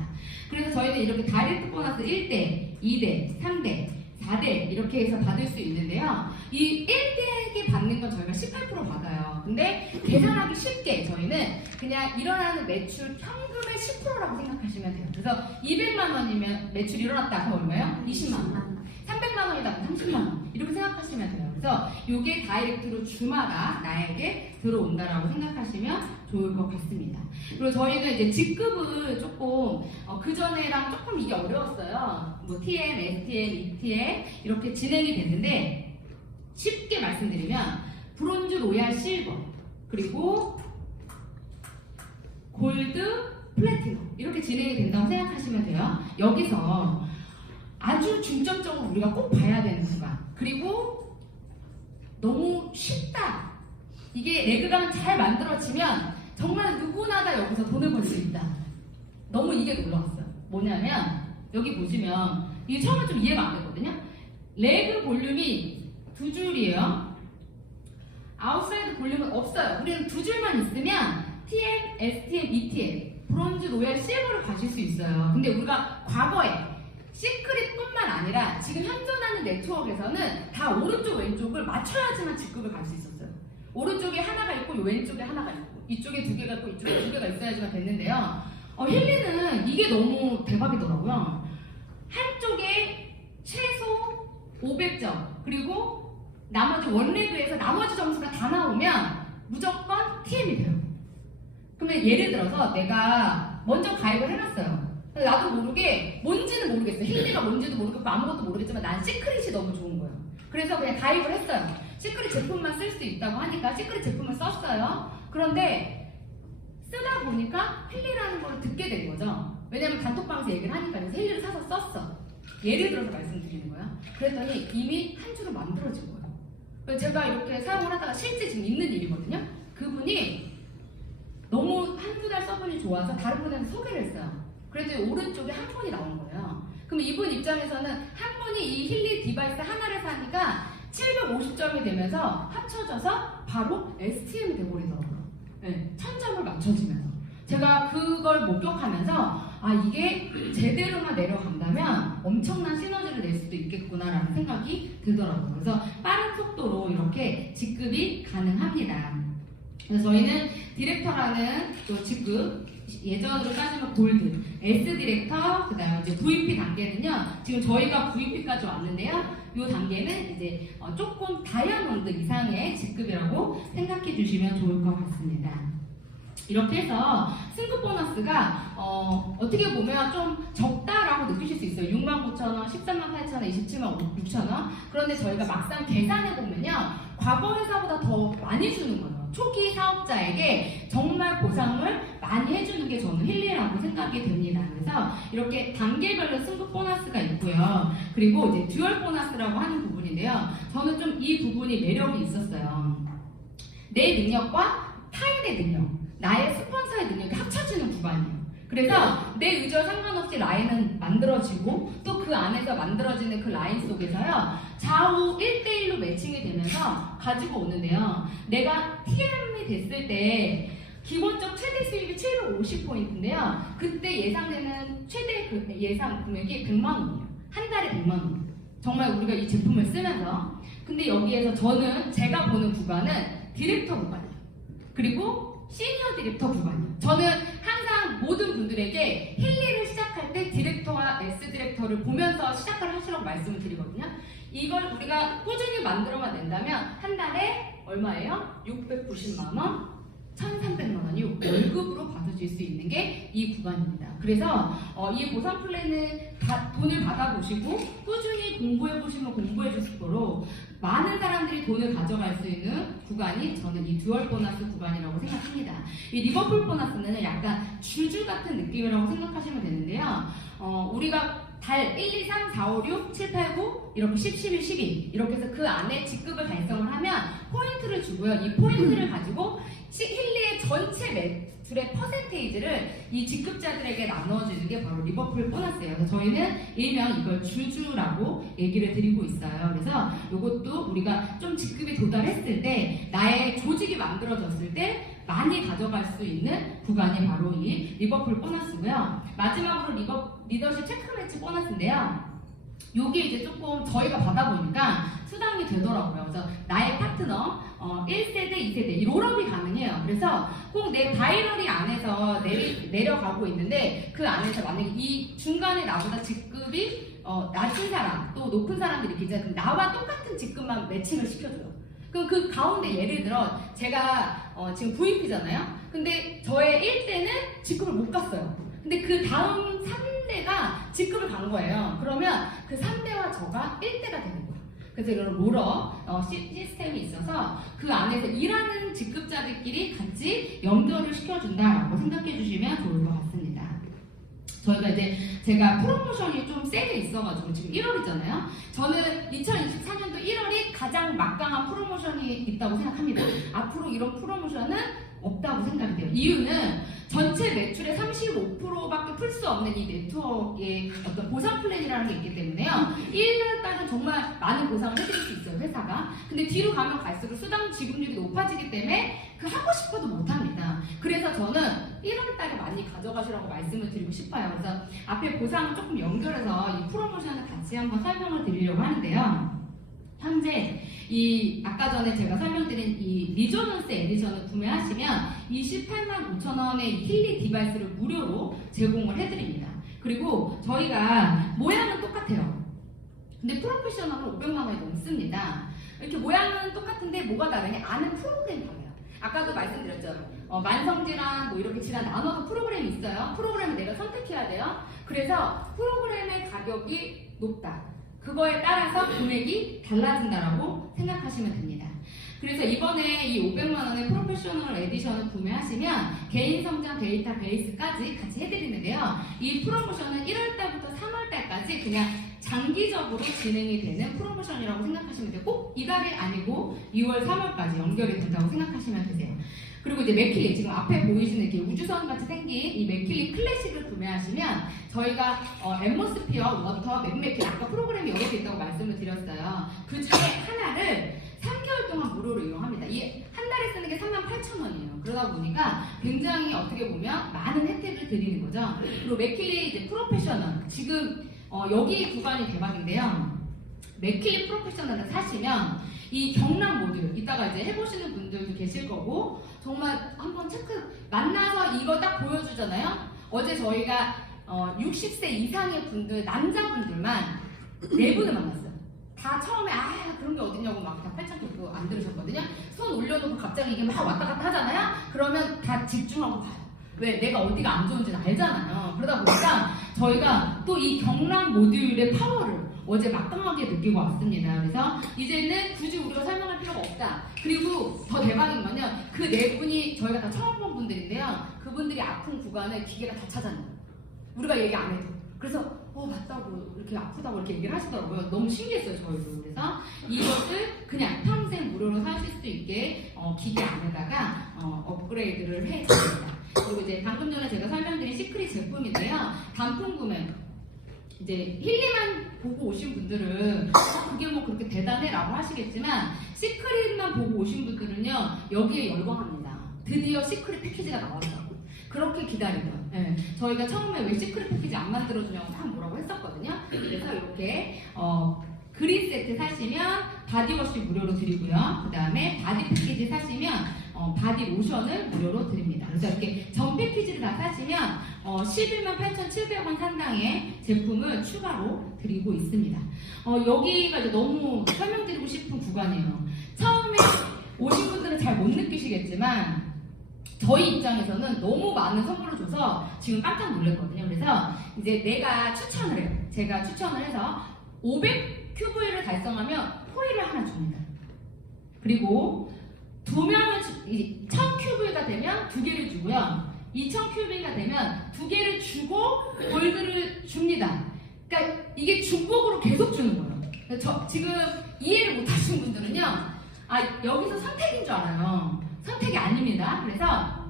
그래서 저희는 이렇게 다이렉트 보너스 1대, 2대, 3대, 4대 이렇게 해서 받을 수 있는데요. 이 1대에게 받는 건 저희가 18% 받아요. 근데 계산하기 쉽게 저희는 그냥 일어나는 매출 현금의 10%라고 생각하시면 돼요. 그래서 200만 원이면 매출이 일어났다. 그럼 얼마예요? 20만 원. 300만 원이다. 30만 원. 이렇게 생각하시면 돼요. 그래서 이게 다이렉트로 주마다 나에게 들어온다라고 생각하시면 좋을 것 같습니다. 그리고 저희는 이제 직급을 조금 그전에랑 조금 이게 어려웠어요. 뭐 TM, STM, ETM 이렇게 진행이 됐는데 쉽게 말씀드리면 브론즈, 로얄, 실버 그리고 골드, 플래티넘 이렇게 진행이 된다고 생각하시면 돼요. 여기서 아주 중점적으로 우리가 꼭 봐야 되는 수가 그리고 너무 쉽다. 이게 레그가 잘 만들어지면 정말 누구나 다 여기서 돈을 벌 수 있다. 너무 이게 놀라웠어요. 뭐냐면 여기 보시면 이게 처음에 좀 이해가 안 되거든요. 레그 볼륨이 두 줄이에요. 아웃사이드 볼륨은 없어요. 우리는 두 줄만 있으면 TM, STM, ETM, 브론즈, 로얄, 실버로 가실 수 있어요. 근데 우리가 과거에 시크릿뿐만 아니라 지금 현존하는 네트워크에서는 다 오른쪽 왼쪽을 맞춰야지만 직급을 갈 수 있었어요. 오른쪽에 하나가 있고 왼쪽에 하나가 있고 이쪽에 두 개가 있고 이쪽에 두 개가 있어야지만 됐는데요. 힐리는 이게 너무 대박이더라고요. 한쪽에 최소 500점 그리고 나머지 원레그에서 나머지 점수가 다 나오면 무조건 TM이 돼요. 그러면 예를 들어서 내가 먼저 가입을 해놨어요. 나도 모르게 뭔지는 모르겠어요. 힐리가 뭔지도 모르겠고 아무것도 모르겠지만 난 시크릿이 너무 좋은 거예요. 그래서 그냥 가입을 했어요. 시크릿 제품만 쓸 수 있다고 하니까 시크릿 제품을 썼어요. 그런데 쓰다 보니까 힐리라는 걸 듣게 된 거죠. 왜냐면 단톡방에서 얘기를 하니까 그래서 힐리를 사서 썼어. 예를 들어서 말씀드리는 거야. 그랬더니 이미 한 줄을 만들어진 거예요. 그래서 제가 이렇게 사용을 하다가 실제 지금 있는 일이거든요. 그분이 너무 한두 달 써보니 좋아서 다른 분한테 소개를 했어요. 그래도 오른쪽에 한 분이 나온 거예요. 그럼 이분 입장에서는 한 분이 이 힐리 디바이스 하나를 사니까 750점이 되면서 합쳐져서 바로 STM이 돼버리더라고요. 네, 1000점을 맞춰지면서. 제가 그걸 목격하면서 이게 제대로만 내려간다면 엄청난 시너지를 낼 수도 있겠구나라는 생각이 들더라고요. 그래서 빠른 속도로 이렇게 직급이 가능합니다. 그래서 저희는 디렉터라는 또 직급 예전으로 따지면 골드, S 디렉터, 그 다음에 이제 VP 단계는요, 지금 저희가 VP까지 왔는데요, 이 단계는 이제 조금 다이아몬드 이상의 직급이라고 생각해 주시면 좋을 것 같습니다. 이렇게 해서 승급 보너스가 어떻게 보면 좀 적다라고 느끼실 수 있어요. 69,000원, 138,000원, 276,000원. 그런데 저희가 막상 계산해 보면요, 과거 회사보다 더 많이 주는 거예요. 초기 사업자에게 정말 보상을 많이 해주는 게 저는 힐리라고 생각이 됩니다. 그래서 이렇게 단계별로 승급 보너스가 있고요. 그리고 이제 듀얼 보너스라고 하는 부분인데요. 저는 좀 이 부분이 매력이 있었어요. 내 능력과 타인의 능력, 나의 스폰서의 능력이 합쳐지는 구간이에요. 그래서 내 의지와 상관없이 라인은 만들어지고 또 그 안에서 만들어지는 그 라인 속에서요, 좌우 1대1로 매칭이 되면서 가지고 오는데요. 내가 TM이 됐을 때 기본적 최대 수익이 750포인트인데요. 그때 예상되는 최대 예상 금액이 100만 원이에요. 한 달에 100만 원. 정말 우리가 이 제품을 쓰면서. 근데 여기에서 제가 보는 구간은 디렉터 구간이에요. 그리고 시니어 디렉터 구간이에요. 저는 항상 모든 분들에게 힐리를 시작할 때 디렉터와 S 디렉터를 보면서 시작을 하시라고 말씀을 드리거든요. 이걸 우리가 꾸준히 만들어만 낸다면 한 달에 얼마예요? 690만 원, 1,300만 원. 월급으로 받으실 수 있는 게 이 구간입니다. 그래서 이 보상 플랜은 돈을 받아보시고 꾸준히 공부해보시면 공부해주실 거로 많은 사람들이 돈을 가져갈 수 있는 구간이 저는 이 듀얼 보너스 구간이라고 생각합니다. 이 리버풀 보너스는 약간 주주 같은 느낌이라고 생각하시면 되는데요. 우리가 달 1, 2, 3, 4, 5, 6, 7, 8, 9 이렇게 10, 11, 12 이렇게 해서 그 안에 직급을 달성을 하면 포인트를 주고요. 이 포인트를 가지고 힐리의 전체 매출의 퍼센테이지를 이 직급자들에게 나눠주는 게 바로 리버풀 보너스예요. 그래서 저희는 일명 이걸 주주라고 얘기를 드리고 있어요. 그래서 이것도 우리가 좀 직급이 도달했을 때 나의 조직이 만들어졌을 때 많이 가져갈 수 있는 구간이 바로 이 리버풀 보너스고요. 마지막으로 리더십 체크 매치 보너스인데요. 요게 이제 조금 저희가 받아보니까 수당이 되더라고요. 그래서 나의 파트너 1세대, 2세대 이 롤업이 가능해요. 그래서 꼭 내 바이너리 안에서 내려가고 있는데 그 안에서 만약에 이 중간에 나보다 직급이 낮은 사람 또 높은 사람들이 계세요. 그럼 나와 똑같은 직급만 매칭을 시켜줘요. 그럼 그 가운데 예를 들어 제가 지금 VP잖아요. 근데 저의 1대는 직급을 못 갔어요. 근데 그 다음 3대가 직급을 간 거예요. 그러면 그 3대와 저가 1대가 되는 거예요. 그래서 이런 롤업 시스템이 있어서 그 안에서 일하는 직급자들끼리 같이 연결을 시켜준다라고 생각해 주시면 좋을 것 같습니다. 저희가 이제 제가 프로모션이 좀 세게 있어가지고 지금 1월이잖아요. 저는 2024년도 1월이 가장 막강한 프로모션이 있다고 생각합니다. 앞으로 이런 프로모션은 없다고 생각이 돼요. 이유는 전체 매출의 35%밖에 풀 수 없는 이 네트워크의 어떤 보상 플랜이라는 게 있기 때문에요. 1월달은 정말 많은 보상을 해드릴 수 있어요, 회사가. 근데 뒤로 가면 갈수록 수당 지급률이 높아지기 때문에 그 하고 싶어도 못합니다. 그래서 저는 1월달에 많이 가져가시라고 말씀을 드리고 싶어요. 그래서 앞에 보상을 조금 연결해서 이 프로모션을 같이 한번 설명을 드리려고 하는데요. 현재 이 아까 전에 제가 설명드린 이 리조넌스 에디션을 구매하시면 28만 5천 원의 힐리 디바이스를 무료로 제공을 해드립니다. 그리고 저희가 모양은 똑같아요. 근데 프로페셔널은 500만 원이 넘습니다. 이렇게 모양은 똑같은데 뭐가 다르냐? 아는 프로그램이 달라요. 아까도 말씀드렸죠. 만성질환 뭐 이렇게 질환 나눠서 프로그램이 있어요. 프로그램을 내가 선택해야 돼요. 그래서 프로그램의 가격이 높다. 그거에 따라서 금액이 달라진다라고 생각하시면 됩니다. 그래서 이번에 이 500만 원의 프로페셔널 에디션을 구매하시면 개인 성장 데이터베이스까지 같이 해드리는데요. 이 프로모션은 1월달부터 3월달까지 그냥 장기적으로 진행이 되는 프로모션이라고 생각하시면 되고 꼭 이 가게 아니고 2월, 3월까지 연결이 된다고 생각하시면 되세요. 그리고 이제 맥킬리 지금 앞에 보이시는 이렇게 우주선 같이 생긴 이 맥킬리 클래식을 구매하시면 저희가 앰모스피어, 워터, 맥맥킬 아까 프로그램이 여러 개 있다고 말씀을 드렸어요. 그 중에 하나를 3개월 동안 무료로 이용합니다. 이 한 달에 쓰는 게 38,000원이에요. 그러다 보니까 굉장히 어떻게 보면 많은 혜택을 드리는 거죠. 그리고 맥킬리 이제 프로페셔널 지금 여기 구간이 대박인데요. 맥킬리 프로페셔널을 사시면 이 경남 모듈 이따가 이제 해보시는 분들도 계실 거고 정말 한번 만나서 이거 딱 보여주잖아요. 어제 저희가 60세 이상의 분들 남자분들만 4분을 만났어요. 다 처음에 그런 게 어딨냐고 막 다 팔짱 끼고 안 들으셨거든요. 손 올려놓고 갑자기 이게 막 왔다 갔다 하잖아요. 그러면 다 집중하고 봐요. 왜? 내가 어디가 안 좋은지는 알잖아요. 그러다 보니까 저희가 또 이 경남 모듈의 파워를 어제 막강하게 느끼고 왔습니다. 그래서 이제는 굳이 우리가 설명할 필요가 없다. 그리고 더 대박인 건요. 그 4분이 저희가 다 처음 본 분들인데요. 그분들이 아픈 구간을 기계가 다 찾아내요. 우리가 얘기 안 해도. 그래서 맞다고 이렇게 아프다고 이렇게 얘기를 하시더라고요. 너무 신기했어요, 저희도. 그래서 이것을 그냥 평생 무료로 사실 수 있게 기계 안에다가 업그레이드를 해드립니다. 그리고 이제 방금 전에 제가 설명드린 시크릿 제품인데요. 단품 구매. 이제 힐리만 보고 오신 분들은 그게 뭐 그렇게 대단해라고 하시겠지만 시크릿만 보고 오신 분들은요 여기에 열광합니다. 드디어 시크릿 패키지가 나왔다고 그렇게 기다리던. 네. 저희가 처음에 왜 시크릿 패키지 안 만들어주냐고 막 뭐라고 했었거든요. 그래서 이렇게 그린 세트 사시면 바디워시 무료로 드리고요. 그 다음에 바디 패키지 사시면 바디 로션을 무료로 드립니다. 그래서 이렇게 전 패키지를 다 사시면 11만 8,700원 상당의 제품을 추가로 드리고 있습니다. 여기가 이제 너무 설명드리고 싶은 구간이에요. 처음에 오신 분들은 잘 못 느끼시겠지만 저희 입장에서는 너무 많은 선물을 줘서 지금 깜짝 놀랐거든요. 그래서 이제 내가 추천을 해요. 제가 추천을 해서 500큐브를 달성하면 포일을 하나 줍니다. 그리고 2명을 1000큐브가 되면 2개를 주고요. 2000큐브가 되면 2개를 주고 골드를 줍니다. 그러니까 이게 중복으로 계속 주는 거예요. 지금 이해를 못 하시는 분들은요, 여기서 선택인 줄 알아요. 선택이 아닙니다. 그래서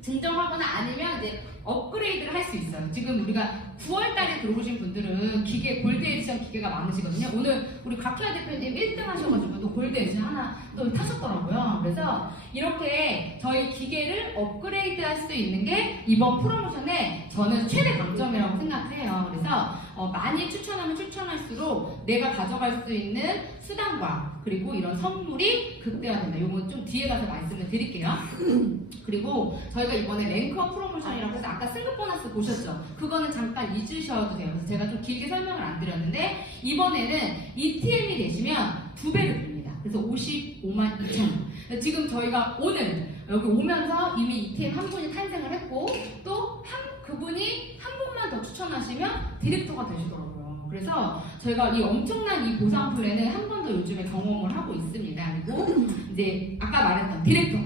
증정하거나 아니면 이제 업그레이드를 할 수 있어요. 지금 우리가 9월달에 들어오신 분들은 기계 골드 에디션 기계가 많으시거든요. 오늘 우리 곽희아 대표님 1등 하셔가지고 또 골드 에디션 하나 또 타셨더라고요. 그래서 이렇게 저희 기계를 업그레이드할 수 있는 게 이번 프로모션의 저는 최대 강점이라고 생각해요. 그래서 많이 추천하면 추천할수록 내가 가져갈 수 있는 수단과 그리고 이런 선물이 극대화된다. 이거 좀 뒤에 가서 말씀을 드릴게요. 그리고 저희가 이번에 랭크업 프로모션이라고 해서 아까 승급 보너스 보셨죠? 그거는 잠깐 잊으셔도 돼요. 그래서 제가 좀 길게 설명을 안 드렸는데 이번에는 ETM이 되시면 2배를 드립니다. 그래서 55만 2천 원. 지금 저희가 오늘 여기 오면서 이미 ETM 한 분이 탄생을 했고 또 그분이 한 분만 더 추천하시면 디렉터가 되시더라고요. 그래서 저희가 이 엄청난 이 보상 플랜을 한 번 더 요즘에 경험을 하고 있습니다. 그리고 이제 아까 말했던 디렉터.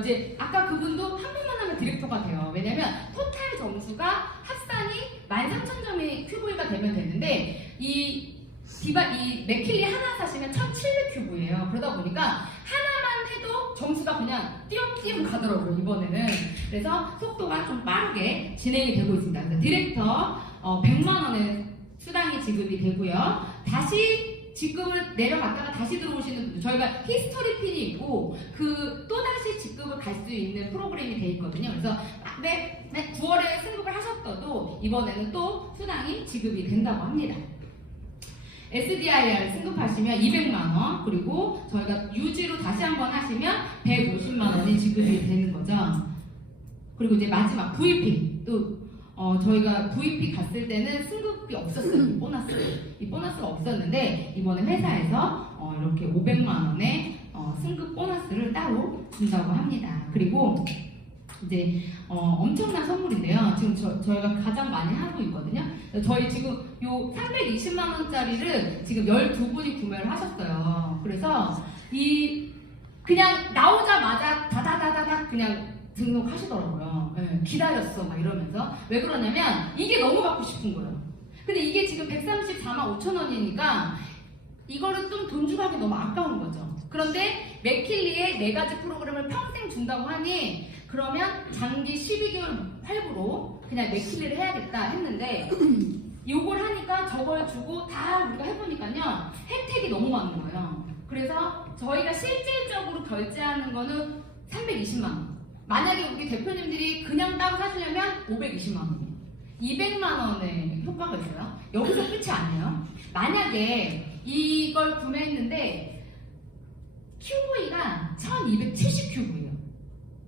이제 아까 그분도 한 번만 하면 디렉터가 돼요. 왜냐면 토탈 점수가 합산이 13,000점이 큐브가 되면 되는데 이 맥킬리 하나 사시면 1,700큐브예요. 그러다 보니까 하나만 해도 점수가 그냥 띄엄띄엄 가더라고요, 이번에는. 그래서 속도가 좀 빠르게 진행이 되고 있습니다. 그래서 디렉터 100만 원의 수당이 지급이 되고요. 다시 직급을 내려갔다가 다시 들어오시는 분들, 저희가 히스토리 핀이 있고 또다시 직급을 갈 수 있는 프로그램이 돼 있거든요. 그래서 매 9월에 승급을 하셨어도 이번에는 또 수당이 지급이 된다고 합니다. SDIR 승급하시면 200만 원, 그리고 저희가 유지로 다시 한번 하시면 150만 원이 지급이 되는 거죠. 그리고 이제 마지막 VP 또 저희가 VP 갔을 때는 승급이 없었어요. 이 보너스가 없었는데 이번에 회사에서 이렇게 500만 원의 승급 보너스를 따로 준다고 합니다. 그리고 이제 엄청난 선물인데요. 지금 저희가 가장 많이 하고 있거든요. 저희 지금 요 320만 원짜리를 지금 12분이 구매를 하셨어요. 그래서 그냥 나오자마자 다다다다닥 그냥 등록하시더라고요. 네, 기다렸어 막 이러면서. 왜 그러냐면 이게 너무 갖고 싶은 거예요. 근데 이게 지금 134만 5천 원이니까 이거를 좀 돈 주고 하기 너무 아까운 거죠. 그런데 맥킬리의 4가지 프로그램을 평생 준다고 하니 그러면 장기 12개월 할부로 그냥 맥킬리를 해야겠다 했는데 요걸 하니까 저걸 주고 다 우리가 해보니까요 혜택이 너무 많은 거예요. 그래서 저희가 실질적으로 결제하는 거는 320만 원. 만약에 우리 대표님들이 그냥 따로 사시려면 520만 원이에요. 200만 원의 효과가 있어요. 여기서 끝이 아니에요. 만약에 이걸 구매했는데 QV가 1270큐브예요.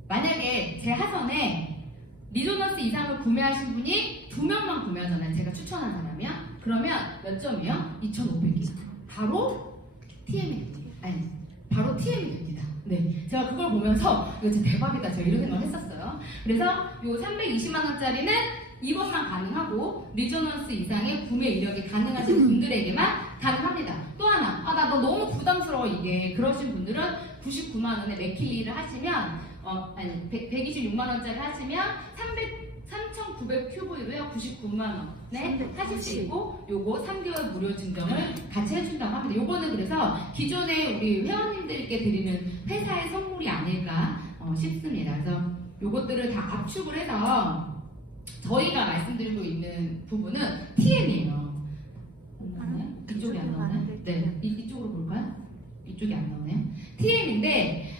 만약에 제 하선에 리조너스 이상을 구매하신 분이 2명만 구매하잖아요. 제가 추천한 사람이요. 그러면 몇 점이요? 2,500이요. 바로 TM이 됩니다. 바로 TM이 됩니다. 네, 제가 그걸 보면서 이거 진짜 대박이다, 제가 이런 생각을 했었어요. 그래서 요 320만 원짜리는 이것만 가능하고 리조넌스 이상의 구매 이력이 가능하신 분들에게만 가능합니다. 또 하나, 나 너 너무 부담스러워 이게 그러신 분들은 99만 원에 맥킬리를 하시면 126만 원짜리 하시면 3,900큐브이고요. 99만 원에 하실 수 있고 요거 3개월 무료 증정을 같이 해준다고 합니다. 요거는 그래서 기존에 우리 회원님들께 드리는 회사의 선물이 아닐까 싶습니다. 그래서 요것들을 다 압축을 해서 저희가 말씀드리고 있는 부분은 TM이에요. 이쪽이 안 나오네? 네, 이쪽으로 볼까요? 이쪽이 안 나오네요. TM인데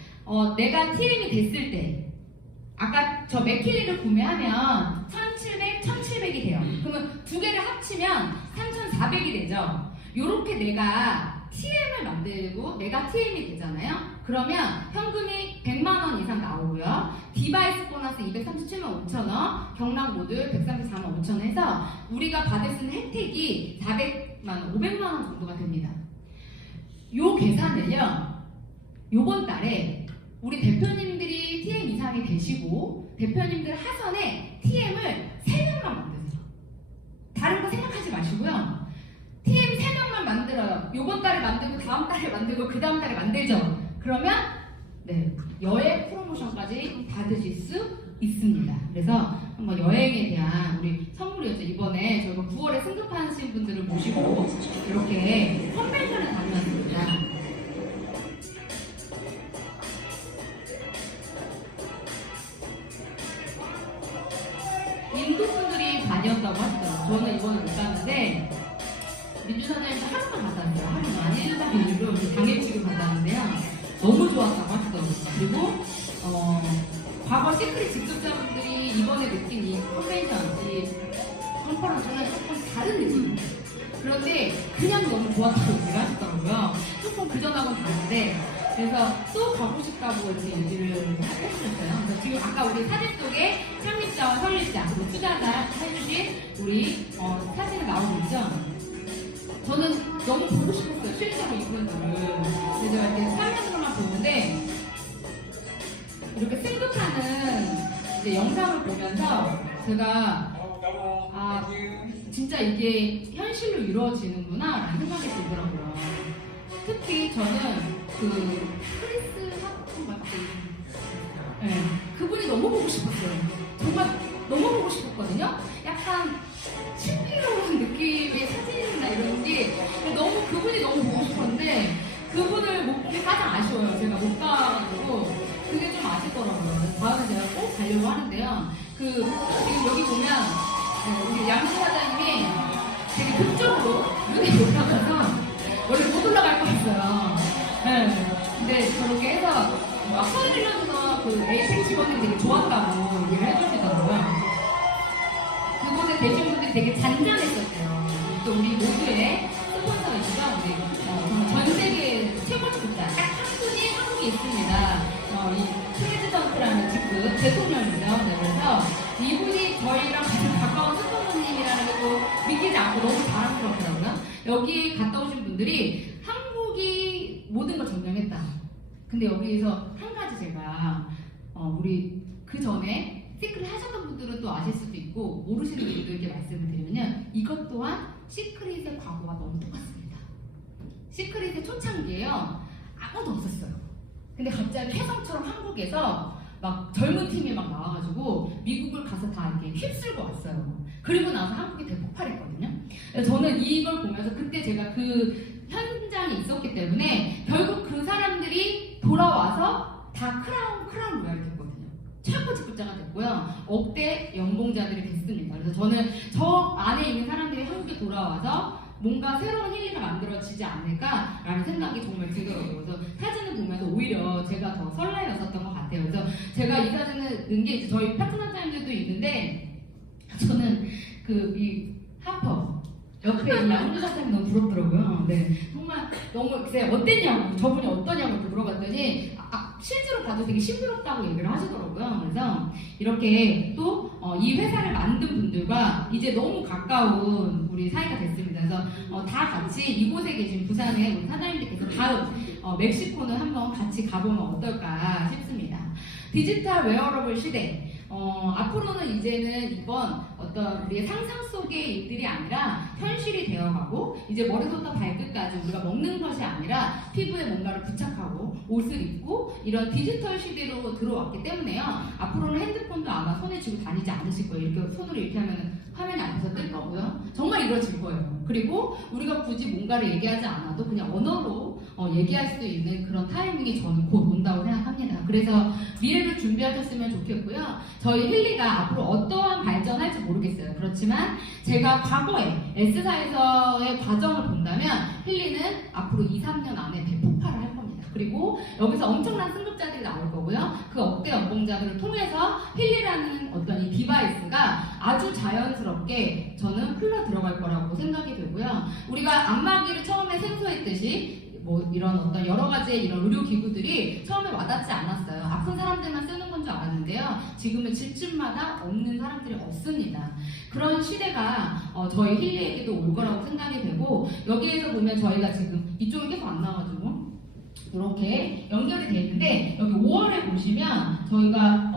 내가 TM이 됐을 때 아까 저 맥킬리를 구매하면 1,700, 1,700이 돼요. 그러면 두 개를 합치면 3,400이 되죠. 요렇게 내가 TM을 만들고 내가 TM이 되잖아요. 그러면 현금이 100만 원 이상 나오고요. 디바이스 보너스 237만 5천 원, 경락 모듈 134만 5천 원 해서 우리가 받을 수 있는 혜택이 400만 원, 500만 원 정도가 됩니다. 요 계산을요, 요번 달에 우리 대표님들이 TM 이상 이상이 되시고 대표님들 하선에 TM을 3명만 만드세요. 다른 거 생각하지 마시고요. TM 3명만 만들어요. 요번 달에 만들고 다음 달에 만들고 그 다음 달에 만들죠. 그러면 네, 여행 프로모션까지 받으실 수 있습니다. 그래서 한번 여행에 대한 우리 선물이었죠. 이번에 저희가 9월에 승급하신 분들을 모시고 이렇게 컨벤션을 다녀왔습니다. 인도 분들이 다녔다고 하시더라고요. 저는 이번에 못 갔는데 민주 사장님도 하루만 갔다 왔어요. 하루만 1박 2일로 당일치기 갔다 왔는데요. 너무 좋았다고 하시더라고요. 그리고 과거 시크릿 직접자분들이 이번에 느낀 이 컨벤션, 이 컨퍼런스는 조금 다른 느낌이에요. 그런데 그냥 너무 좋았다고 얘기를 하시더라고요. 조금 그전하고는 다른데 그래서 또 가고 싶다고 이렇게 얘기를 해주셨어요. 그래서 지금 아까 우리 사진 속에 창립자와 설립자 그리고 투자자 해주신 우리 사진이 나오고 있죠. 저는 너무 보고 싶었어요. 실제로 이분들을. 그래서 제가 이렇게 화면으로만 보는데 이렇게 승급하는 이제 영상을 보면서 제가 진짜 이게 현실로 이루어지는구나 라는 생각이 들더라고요. 특히 저는 그 크리스 하프 같은 그분이 너무 보고 싶었어요. 정말 너무 보고 싶었거든요. 약간 신비로운 느낌의 사진이나 이런 게 너무 그분이 너무 보고 싶었는데 그분을 못 본 게 가장 아쉬워요. 제가 못 가가지고 그게 좀 아쉽더라고요. 다음에 제가 꼭 가려고 하는데요. 지금 여기 보면 우리 양수 사장님이 되게 극적으로 눈이 올라가서 원래 못 올라갈 뻔했어요. 근데 저렇게 해서 아스트레일리아에서 그 에이펙 직원들이 되게 좋았다고 얘기를 해주시더라고요. 그곳에 계신 분들이 되게 잔잔했었대요. 또 우리 모두의 스폰서이시죠. 우리 전 세계 최고 축구자 딱 한 분이 한국에 있습니다. 이 프레지던트라는 직급 대통령이죠. 네, 그래서 이분이 저희랑 가장 가까운 스폰서님이라는 것도 믿기지 않고 너무 자랑스럽더라고요. 여기 갔다 오신 분들이 한국이 모든 걸 점령했다. 근데 여기서 한 가지 제가 우리 그 전에 시크릿 하셨던 분들은 또 아실 수도 있고 모르시는 분들에게 말씀을 드리면요. 이것 또한 시크릿의 과거가 너무 똑같습니다. 시크릿의 초창기에요. 아무도 없었어요. 근데 갑자기 혜성처럼 한국에서 막 젊은 팀이 막 나와가지고 미국을 가서 다 이렇게 휩쓸고 왔어요. 그리고 나서 한국이 대폭발했거든요. 저는 이걸 보면서 그때 제가 그 현장에 있었기 때문에 결국 그 사람들이 돌아와서 다 크라운 로얄이 됐거든요. 최고 직급자가 됐고요. 억대 연봉자들이 됐습니다. 그래서 저는 저 안에 있는 사람들이 한국에 돌아와서 뭔가 새로운 힐링을 만들어지지 않을까라는 생각이 정말 들더라고요. 그래서 사진을 보면서 오히려 제가 더 설레었었던 것 같아요. 그래서 제가 이 사진을 넣은 게 이제 저희 파트너님들도 있는데 저는 이 하퍼 옆에 이 양주 사장님 너무 부럽더라고요. 네, 정말 너무 글쎄 어땠냐고 저분이 어떠냐고 이렇게 물어봤더니 실제로 봐도 되게 신비롭다고 얘기를 하시더라고요. 그래서 이렇게 또 이 회사를 만든 분들과 이제 너무 가까운 우리 사이가 됐습니다. 그래서 다 같이 이곳에 계신 부산의 우리 사장님들께서 다음 멕시코는 한번 같이 가보면 어떨까 싶습니다. 디지털 웨어러블 시대. 앞으로는 이제는 이번 어떤 우리의 상상 속의 일들이 아니라 현실이 되어가고 이제 머리부터 발끝까지 우리가 먹는 것이 아니라 피부에 뭔가를 부착하고 옷을 입고 이런 디지털 시대로 들어왔기 때문에요. 앞으로는 핸드폰도 아마 손에 쥐고 다니지 않으실 거예요. 이렇게 손으로 이렇게 하면 화면이 앞에서 뜰 거고요. 정말 이루어질 거예요. 그리고 우리가 굳이 뭔가를 얘기하지 않아도 그냥 언어로 얘기할 수 있는 그런 타이밍이 저는 곧 온다고 생각합니다. 그래서 미래를 준비하셨으면 좋겠고요. 저희 힐리가 앞으로 어떠한 발전할지 모르겠어요. 그렇지만 제가 과거에 S사에서의 과정을 본다면 힐리는 앞으로 2, 3년 안에 대폭발을 할 겁니다. 그리고 여기서 엄청난 승급자들이 나올 거고요. 그 억대 연봉자들을 통해서 힐리라는 어떤 이 디바이스가 아주 자연스럽게 저는 흘러 들어갈 거라고 생각이 들고요. 우리가 안마기를 처음에 생소했듯이 이런 어떤 여러 가지의 이런 의료기구들이 처음에 와닿지 않았어요. 아픈 사람들만 쓰는 건 줄 알았는데요. 지금은 집집마다 없는 사람들이 없습니다. 그런 시대가 저희 힐리에게도 올 거라고 생각이 되고 여기에서 보면 저희가 지금 이쪽이 계속 안 나와가지고 이렇게 연결이 되어 있는데 여기 5월에 보시면 저희가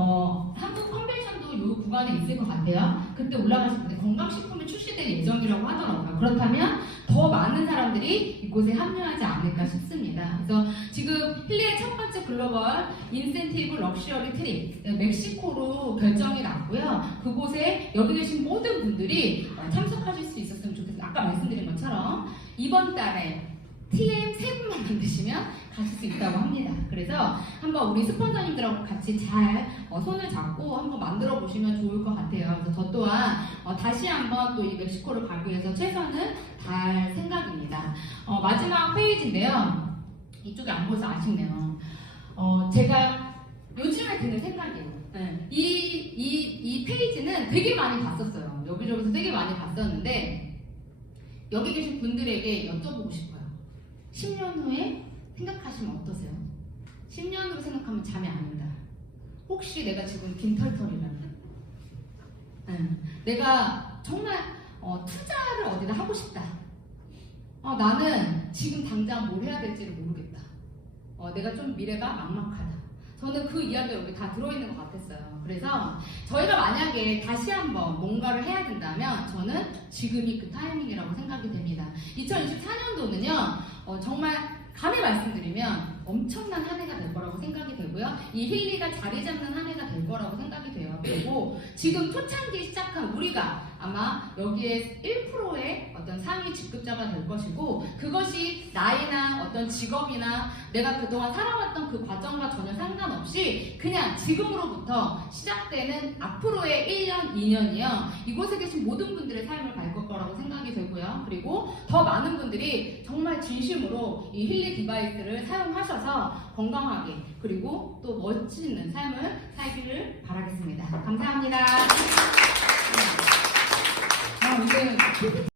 한국 컨벤션도 이 구간에 있을 것 같아요. 그때 올라가실 때 건강식품이 출시될 예정이라고 하더라고요. 그렇다면 더 많은 사람들이 이곳에 합류하지 않을까 싶습니다. 그래서 지금 힐리의 첫 번째 글로벌 인센티브 럭셔리 트립 멕시코로 결정이 났고요. 그곳에 여기 계신 모든 분들이 참석하실 수 있었으면 좋겠어요. 아까 말씀드린 것처럼 이번 달에 TM 3분만 만드시면 가실 수 있다고 합니다. 그래서 한번 우리 스폰서님들하고 같이 잘 손을 잡고 한번 만들어 보시면 좋을 것 같아요. 그래서 저 또한 다시 한번 또 이 멕시코를 가기 위해서 최선을 다할 생각입니다. 마지막 페이지인데요. 이쪽에 안 보여서 아쉽네요. 제가 요즘에 드는 생각이에요. 네. 이 페이지는 되게 많이 봤었어요. 여기저기서 되게 많이 봤었는데 여기 계신 분들에게 여쭤보고 싶어요. 10년 후에 생각하시면 어떠세요? 10년 후로 생각하면 잠이 안 온다. 혹시 내가 지금 빈털털이라면 내가 정말 투자를 어디다 하고 싶다. 나는 지금 당장 뭘 해야 될지를 모르겠다. 내가 좀 미래가 막막하다. 저는 그 이야기가 여기 다 들어있는 것 같았어요. 그래서 저희가 만약에 다시 한번 뭔가를 해야 된다면 저는 지금이 그 타이밍이라고 생각이 됩니다. 2024년도는요 정말 감히 말씀드리면 엄청난 한 해가 될 거라고 생각이 되고요. 이 힐리가 자리 잡는 한 해가 될 거라고 생각이 돼요. 그리고 지금 초창기 시작한 우리가 아마 여기에 1%의 어떤 상위 직급자가 될 것이고 그것이 나이나 어떤 직업이나 내가 그동안 살아왔던 그 과정과 전혀 상관없이 그냥 지금으로부터 시작되는 앞으로의 1년, 2년이요. 이곳에 계신 모든 분들의 삶을 바꿀 거라고 생각이 되고요. 그리고 더 많은 분들이 정말 진심으로 이 힐리 디바이스를 사용하셔서 건강하게 그리고 또 멋지는 삶을 살기를 바라겠습니다. 감사합니다. 오늘